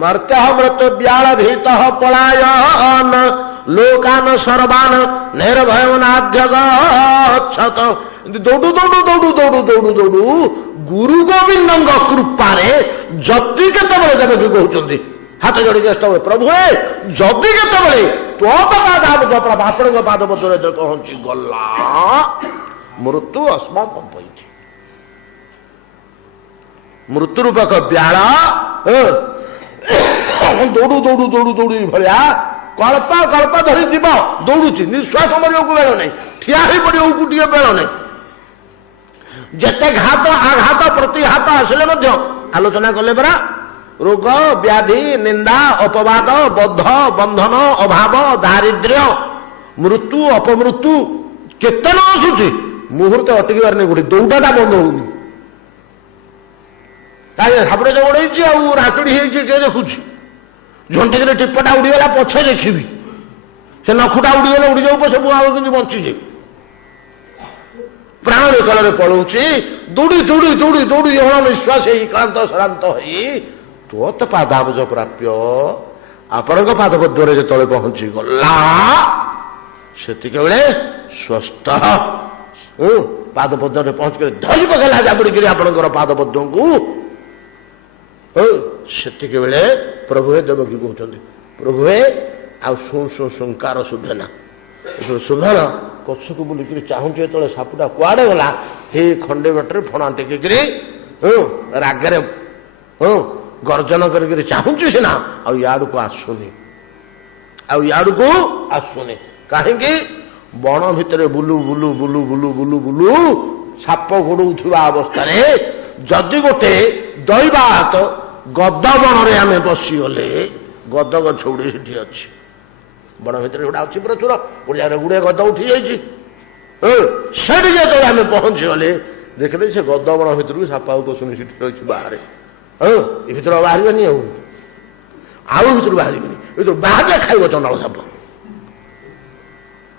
ମର୍ତ୍ତ୍ୟ ମୃତ୍ୟୁ ବ୍ୟାଳ ଭୀତ ପଳାୟନ ଲୋକାନ ସର୍ବାନ ନିର୍ଭୟନାଧ୍ୟ ଗଚ୍ଛତ। ଦୌଡୁ ଦୌଡୁ ଦୌଡୁ ଦୌଡୁ ଦୌଡୁ ଦୌଡୁ ଗୁରୁ ଗୋବିନ୍ଦଙ୍କ କୃପାରେ ଯଦି କେତେବେଳେ ଦେବକୀ କହୁଛନ୍ତି ହାତ ଯୋଡ଼ିକି ଆସିବେ, ପ୍ରଭୁ ଯଦି କେତେବେଳେ ଆପଣଙ୍କ ପାଦ ପଦରେ ପହଞ୍ଚି ଗଲା ମୃତ୍ୟୁ ଅସ୍ମା ପମ୍ପଇଛି। ମୃତ୍ୟୁ ରୂପକ ବ୍ୟାଳ ଦୌଡୁ ଦୌଡୁ ଦୌଡୁ ଦୌଡୁ ଭଳିଆ କଳ୍ପ କଳ୍ପ ଧରି ଯିବ, ଦୌଡୁଛି। ନିଶ୍ୱାସ ମରିବାକୁ ବେଳ ନାହିଁ, ଠିଆ ହେଇ ପଡ଼ିବାକୁ ଟିକେ ବେଳ ନାହିଁ। ଯେତେ ଘାତ ଆଘାତ ପ୍ରତିଘାତ ଆସିଲେ ମଧ୍ୟ ଆଲୋଚନା କଲେ ପରା, ରୋଗ ବ୍ୟାଧି ନିନ୍ଦା ଅପବାଦ ବଦ୍ଧ ବନ୍ଧନ ଅଭାବ ଦାରିଦ୍ର୍ୟ ମୃତ୍ୟୁ ଅପମୃତ୍ୟୁ କେତେ ନ ଆସୁଛି, ମୁହୂର୍ତ୍ତେ ଅଟକିବାର ନାହିଁ। ଗୋଟେ ଦୌଡ଼ଟା ବନ୍ଦ ହଉନି। ତାହେଲେ ସାପଟେ ଯୋଡେଇଛି ଆଉ ରାଚୁଡି ହେଇଛି କିଏ ଦେଖୁଛି? ଝଣ୍ଟିକିରେ ଟିପଟା ଉଡ଼ିଗଲା ପଛେ ଦେଖିବି, ସେ ନଖୁଟା ଉଡ଼ିଗଲେ ଉଡ଼ିଯାଉ ପଛେ ମୁଁ ଆଉ କିନ୍ତୁ ବଞ୍ଚିଛି। ପ୍ରାଣ ବିକଳରେ ପଳଉଛି, ଦୌଡ଼ି ଦୌଡ଼ି ଦୌଡ଼ି ଦୌଡ଼ି ଏହଳ ନିଶ୍ୱାସ ହେଇ କ୍ଳାନ୍ତ ଶ୍ରାନ୍ତ ହେଇ ତ୍ୱତ୍ ପାଦାବଜ ପ୍ରାପ୍ୟ ଆପଣଙ୍କ ପାଦପଦ୍ୟରେ ଯେତେବେଳେ ପହଞ୍ଚି ଗଲା ସେତିକିବେଳେ ସ୍ୱସ୍ଥ ପାଦପଦ୍ୟରେ ପହଞ୍ଚିକରି ଧରି ପକେଇଲା ଜାବୁଡ଼ିକିରି ଆପଣଙ୍କର ପାଦପଦ୍ମକୁ। ସେତିକିବେଳେ ପ୍ରଭୁଏ ଦେବକୀ କହୁଛନ୍ତି, ପ୍ରଭୁଏ ଆଉ ଶୁଙ୍କାର ଶୁଭେନା। ଶୁଭେନ ପଛକୁ ବୁଲିକିରି ଚାହୁଁଛି, ଯେତେବେଳେ ସାପୁଟା କୁଆଡେ ଗଲା ହେ ଖଣ୍ଡେ ବାଟରେ ଫଣା ଟେକିକିରି ରାଗରେ ଗର୍ଜନ କରିକିରି ଚାହୁଁଛି ସିନା, ଆଉ ଇଆଡକୁ ଆସୁନି, ଆଉ ଇଆଡକୁ ଆସୁନି। କାହିଁକି? ବଣ ଭିତରେ ବୁଲୁ ବୁଲୁ ବୁଲୁ ବୁଲୁ ବୁଲୁ ବୁଲୁ ସାପ ଗୋଡଉଥିବା ଅବସ୍ଥାରେ ଯଦି ଗୋଟେ ଦୈବାତ ଗଦ ବଣରେ ଆମେ ବସିଗଲେ, ଗଦ ଗଛ ଗୁଡେ ସେଠି ଅଛି, ବଣ ଭିତରେ ଗୁଡା ଅଛି ପ୍ରଚୁର, ଗୋଟେ ଜାଗାରେ ଗୁଡେ ଗଦ ଉଠି ଯାଇଛି। ସେଠି ଯେତେବେଳେ ଆମେ ପହଞ୍ଚିଗଲେ ଦେଖିଲେ ସେ ଗଦ ବଣ ଭିତରକୁ ସାପ ଆଉ ପଶୁନି, ସେଠି ରହିଛି ବାହାରେ। ଏ ଭିତରୁ ବାହାରିବନି, ଆଉ ଭିତରୁ ବାହାରିବନି। ଭିତରୁ ବାହାରିଲେ ଖାଇବ ଚଣ୍ଡାଳ ସାପ,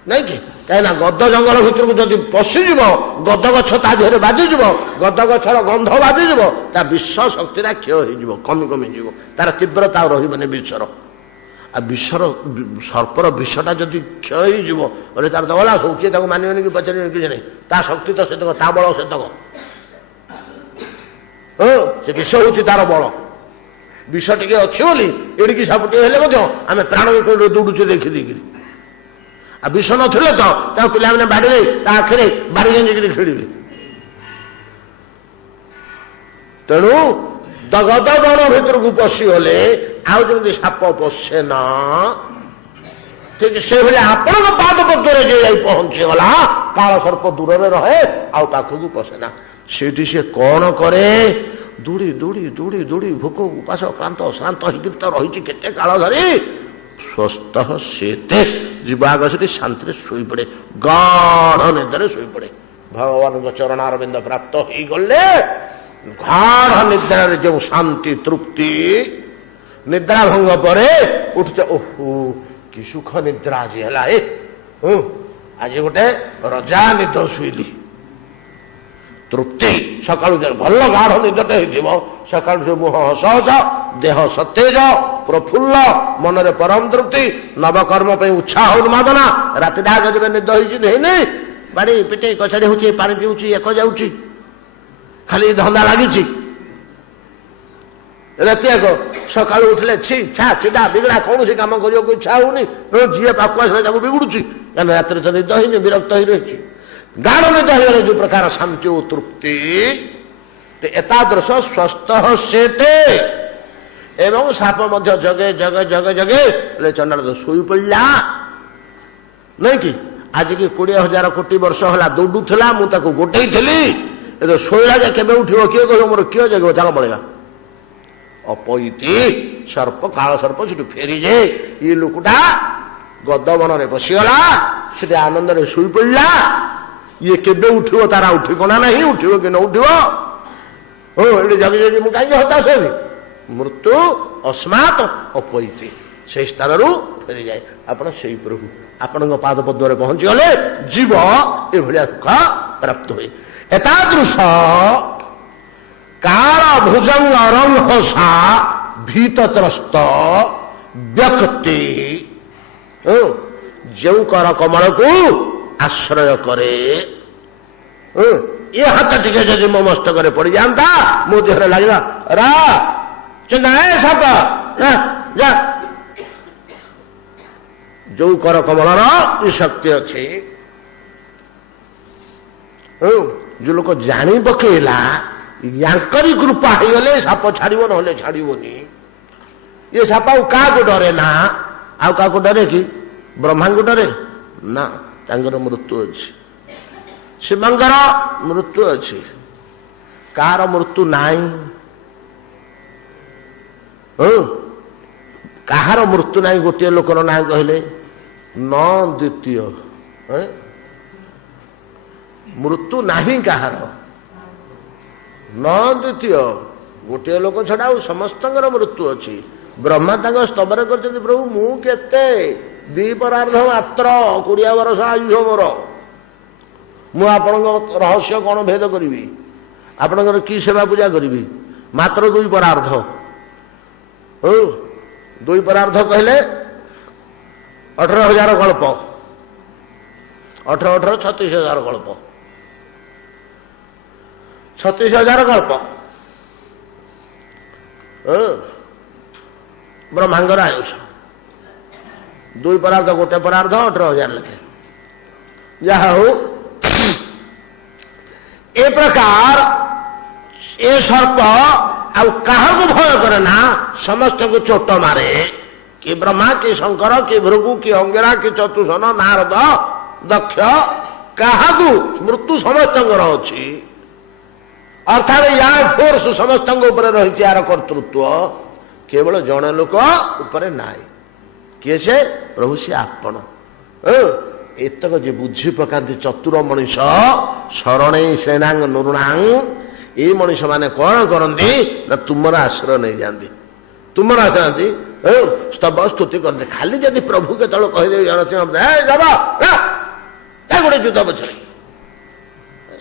ନାଇଁ କି? କାହିଁକିନା ଗଦ ଜଙ୍ଗଲ ଭିତରକୁ ଯଦି ପଶିଯିବ, ଗଦ ଗଛ ତା ଦେହରେ ବାଜିଯିବ, ଗଦ ଗଛର ଗନ୍ଧ ବାଜିଯିବ, ତା ବିଷ ଶକ୍ତିଟା କ୍ଷୟ ହେଇଯିବ, କମି କମିଯିବ, ତାର ତୀବ୍ରତା ଆଉ ରହିବନି ବିଷର। ଆଉ ବିଷର ସର୍ପର ବିଷଟା ଯଦି କ୍ଷୟ ହେଇଯିବ ବୋଲେ ତାର ଦବଲା ସବୁ, କିଏ ତାକୁ ମାନିବନି କି ପଚାରିବନି କିଛି ନାହିଁ। ତା ଶକ୍ତି ତ ସେତକ, ତା ବଳ ସେତକ। ସେ ବିଷ ହଉଛି ତାର ବଳ। ବିଷ ଟିକେ ଅଛି ବୋଲି ଏଡ଼ିକି ସାପଟିଏ ହେଲେ ମଧ୍ୟ ଆମେ ପ୍ରାଣ ବିକଳରେ ଦୌଡୁଛେ ଦେଖି ଦେଇକିରି। ଆଉ ବିଷ ନଥିଲେ ତ ତାକୁ ପିଲାମାନେ ବାଡ଼ିରେ ତା ଆଖିରେ ବାଡ଼ି ଗେଞ୍ଜିକିରି ଖେଳିବେ। ତେଣୁ ଗଦ ବଣ ଭିତରକୁ ପଶିଗଲେ ଆଉ ଯେମିତି ସାପ ପଶେ ନା, ଠିକ ସେଭଳି ଆପଣଙ୍କ ପାଦ ପଦ୍ମରେ ଯେ ଯାଇ ପହଞ୍ଚିଗଲା, କାଳ ସର୍ପ ଦୂରରେ ରହେ, ଆଉ ପାଖକୁ ପଶେ ନା। ସେଇଠି ସେ କଣ କରେ? ଦୌଡ଼ି ଦୌଡ଼ି ଦୌଡ଼ି ଦୌଡ଼ି ଭୋକ ଉପାସ କ୍ଳାନ୍ତ ଶ୍ରାନ୍ତ ହେଇକି ତ ରହିଛି କେତେ କାଳ ଧରି, ସ୍ୱସ୍ଥ ସେତେ ଯିବା ଆଗ ସେଠି ଶାନ୍ତିରେ ଶୋଇପଡେ, ଗାଢ ନିଦରେ ଶୋଇପଡେ। ଭଗବାନଙ୍କ ଚରଣାରବିନ୍ଦ ପ୍ରାପ୍ତ ହେଇଗଲେ ଗାଢ ନିଦ୍ରାରେ ଯେଉଁ ଶାନ୍ତି ତୃପ୍ତି, ନିଦ୍ରା ଭଙ୍ଗ ପରେ ଉଠୁଛ, ଓହୋ କି ସୁଖ ନିଦ୍ରା ଆଜି ହେଲା, ଆଜି ଗୋଟେ ରଜା ନିଦ ଶୋଇଲି, ତୃପ୍ତି। ସକାଳୁ ଭଲ ଗାଢ ନିଦଟେ ହେଇଥିବ, ସକାଳୁ ସେ ମୁହଁ ହସ ହସ, ଦେହ ସତେଜ ପ୍ରଫୁଲ୍ଲ, ମନରେ ପରମ ତୃପ୍ତି, ନବକର୍ମ ପାଇଁ ଉତ୍ସାହ ଉନ୍ମାଦନା। ରାତିଟା ଆଗ ଯେବେ ନିଦ ହେଇଛି ହେଇନି, ବାଡ଼ି ପିଟି କଚାଡ଼ି ହଉଛି, ପାଣି ପିଉଛି, ଏକ ଯାଉଛି, ଖାଲି ଧନ୍ଦା ଲାଗିଛି ରାତି ଆଗ। ସକାଳୁ ଉଠିଲେ ଛି ଛା ଛିଡ଼ା ବିଗଡ଼ା କୌଣସି କାମ କରିବାକୁ ଇଚ୍ଛା ହଉନି, ଯିଏ ପାଖକୁ ଆସିଲେ ତାକୁ ବିଗୁଡୁଛି, କାରଣ ରାତିରେ ତ ନିଦ ହେଇନି, ବିରକ୍ତ ହେଇ ରହିଛି। ଗାଢ ନିଦ ହେଇଗଲେ ଯୋଉ ପ୍ରକାର ଶାନ୍ତି ଓ ତୃପ୍ତି, ଏତାଦୃଶ ସ୍ୱସ୍ଥ ସେତେ। ଏବଂ ସାପ ମଧ୍ୟ ଜଗେ ଜଗେ ଜଗେ ଜଗେ ଚଣ୍ଡାଳ ଶୋଇପଡ଼ିଲା, ନାଇଁ କି? ଆଜିକି 20,000 କୋଟି ବର୍ଷ ହେଲା ଦୌଡୁଥିଲା, ମୁଁ ତାକୁ ଗୋଟେଇଥିଲି, ଏ ଶୋଇଲା ଯେ କେବେ ଉଠିବ କିଏ କହିବ, ମୋର କିଏ ଜଗିବ, ଚାଲ ପଳେଇବା। ଅପଇତି ସର୍ପ, କାଳ ସର୍ପ ସେଠୁ ଫେରିଯେ, ଇଏ ଲୋକଟା ଗଦ ବନରେ ବସିଗଲା, ସେଠି ଆନନ୍ଦରେ ଶୋଇପଡ଼ିଲା। ଇଏ କେବେ ଉଠିବ, ତାର ଉଠିକଣା ନାହିଁ, ଉଠିବ କି ନ ଉଠିବ। ଏଠି ଜଗି ଜଗି ମୁଁ କାହିଁକି ହତାଶ ହେବି? ମୃତ୍ୟୁ ଅସ୍ମାତ୍ ଅପଇତି। से स्थान फेरी जाए आपण से प्रभु आपण पाद पद्म पहुंचीगले जीव एभलिया सुख प्राप्त हुए एतादृश काल भुजंग रंघसा भीतत्रस्त व्यक्ति जो कर कमल को आश्रय करे ये हाथ टिके जदि मो मस्तक पड़ जाता मो देह लगे रा चिंता है साप जा जो कर कमलर ये शक्ति अच्छे जो लोग जानी पकेला यांकरी कृपा होगले साप छाड़ब ना छाड़बनी ये साप क्या डरे ना आउ क्या डरे कि ब्रह्मा को डरे ना तांगर मृत्यु अच्छी शिवंकर मृत्यु अच्छी कार मृत्यु नाई कहार मृत्यु नाई गोटे लोकर ना कहले न द्वितीय मृत्यु नाही कहार न द्वितीय गोटे लोक छड़ा समस्त मृत्यु अच्छी ब्रह्मा तक स्तबर कर प्रभु मु केते द्विपरार्ध मात्र 20 वर्ष आयुष मोर मु आपण रहस्य कौन भेद करी आपणकर कि सेवा पूजा करी मात्र 2 परार्ध 2 परार्ध कहले 18,000 कल्प 18 36,000 कल्प 36,000 कल्प ब्रह्मांगर आयुष 2 परार्ध गोटे परार्ध 18,000 लखे जहा हो ए प्रकार ए सर्प आउ कहा भय करे ना समस्त को चोट मारे कि ब्रह्मा कि शंकर कि भृगु कि अंगिरा कि चतुसन नारद दक्ष क्या मृत्यु समस्त अच्छी अर्थात या फोर्स समस्त रही यार कर्तृत्व केवल जड़े लोक उपरे नाई किए से प्रभु से आपण एतक जे बुझी पकाती चतुर मनीष शरणे सेनांग नुरुणांग ये मनीष माने कौन करती ना तुमर आश्रय नहीं जाती तुमर आश्रय स्तव स्तुति करते खाली जदि प्रभु के तल कहीदे गोटे जुत पछे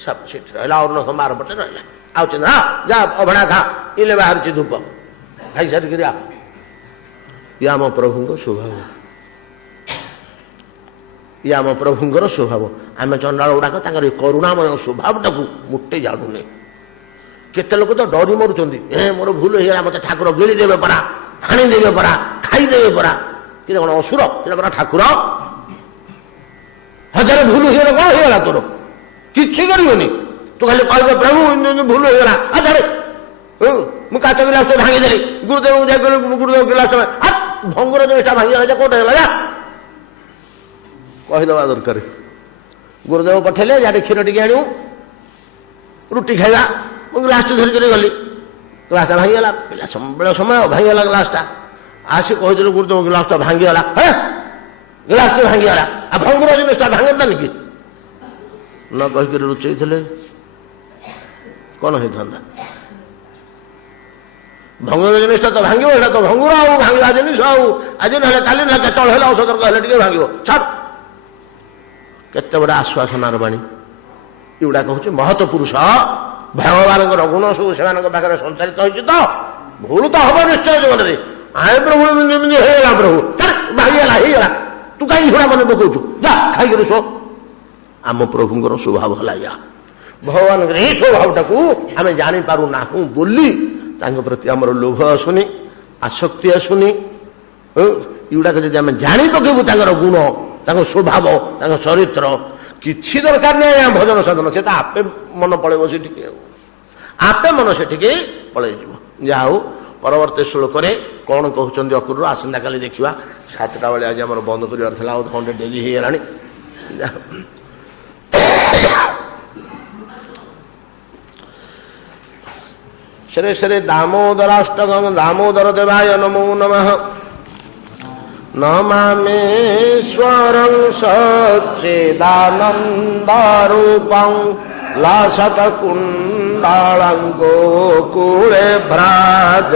सब सीट रहा और नख मार पटे रहा आउ चिन्ह जा अभड़ा खा इले बाहर धूप खाई सारिक ये आम प्रभु स्वभाव ये आम प्रभुंर स्वभाव आम चंडाल गुड़ाक करुणामय स्वभाव टाक मुटे जाणुने केते लोक तो डरी मरुंच मोर भूल हो मत ठाकुर गिड़देवे परा हाणीदेवे परा खाईदेवे परा कि कौन असुर परा ठाकुर 1000 भूल हो कौन होगा तोर किसी करनी तू खाली कह प्रभु भूल होगा अरे मु काच गिलास तो भांगीदेली गुरुदेव गुरुदेव गिलास भंगुर जिनिसा भांगी कौटे गला कहीदवा दरकार गुरुदेव पठेले जाटे क्षीर टी आणु रुटी खाଇବା मु ग्लास धरिक गली ग्लास भांगीगला पिला बेले समय भांगीगला ग्लासटा आसी कही गुरुदेव गिलास भांगीगला गिलास तो भांगीगला आ भंगुर जिनिसा भांगतानी कि न कहीक रुचई कौन होता भंगुर जिनिसा तो भांग तो भंगुर आउ भांगा जिनिस आज ना काली ना केतल है औषध कहले टे भांग छाड़ केते बड़ा आश्वासनार बाणी युड़ा कहूँ महत पुरुष भगवान गुण सब से संचालित हो तो भूल तो हम निश्चय जीवन में आए प्रभु होगा प्रभु भागीगला तू कहीं घोड़ा मन पकाऊ जा खाई सो आम प्रभुंर स्वभाव है या भगवान यही स्वभाव टाकू आम जापारू ना बोली प्रति आमर लोभ आसुनी आसक्ति आसुनी युड़ाक जब आम जाणी पकेबू गुण स्वभाव चरित्र किसी दरकार नहीं भजन साधन से आपे मन पड़े से आपे मन से पड़े जाऊ परवर्ती श्लोक कौन कहते अक्रूर आसंता काली देखा 7टा बेले आज आम बंद कर घंटे डेली होगलानी श्री श्री दामोदराष्टकं दामोदर देवाय नमो नमः नमामेश्वरं सच्चिदानन्दरूपं लासतकुण्डालं गोकुले भ्राज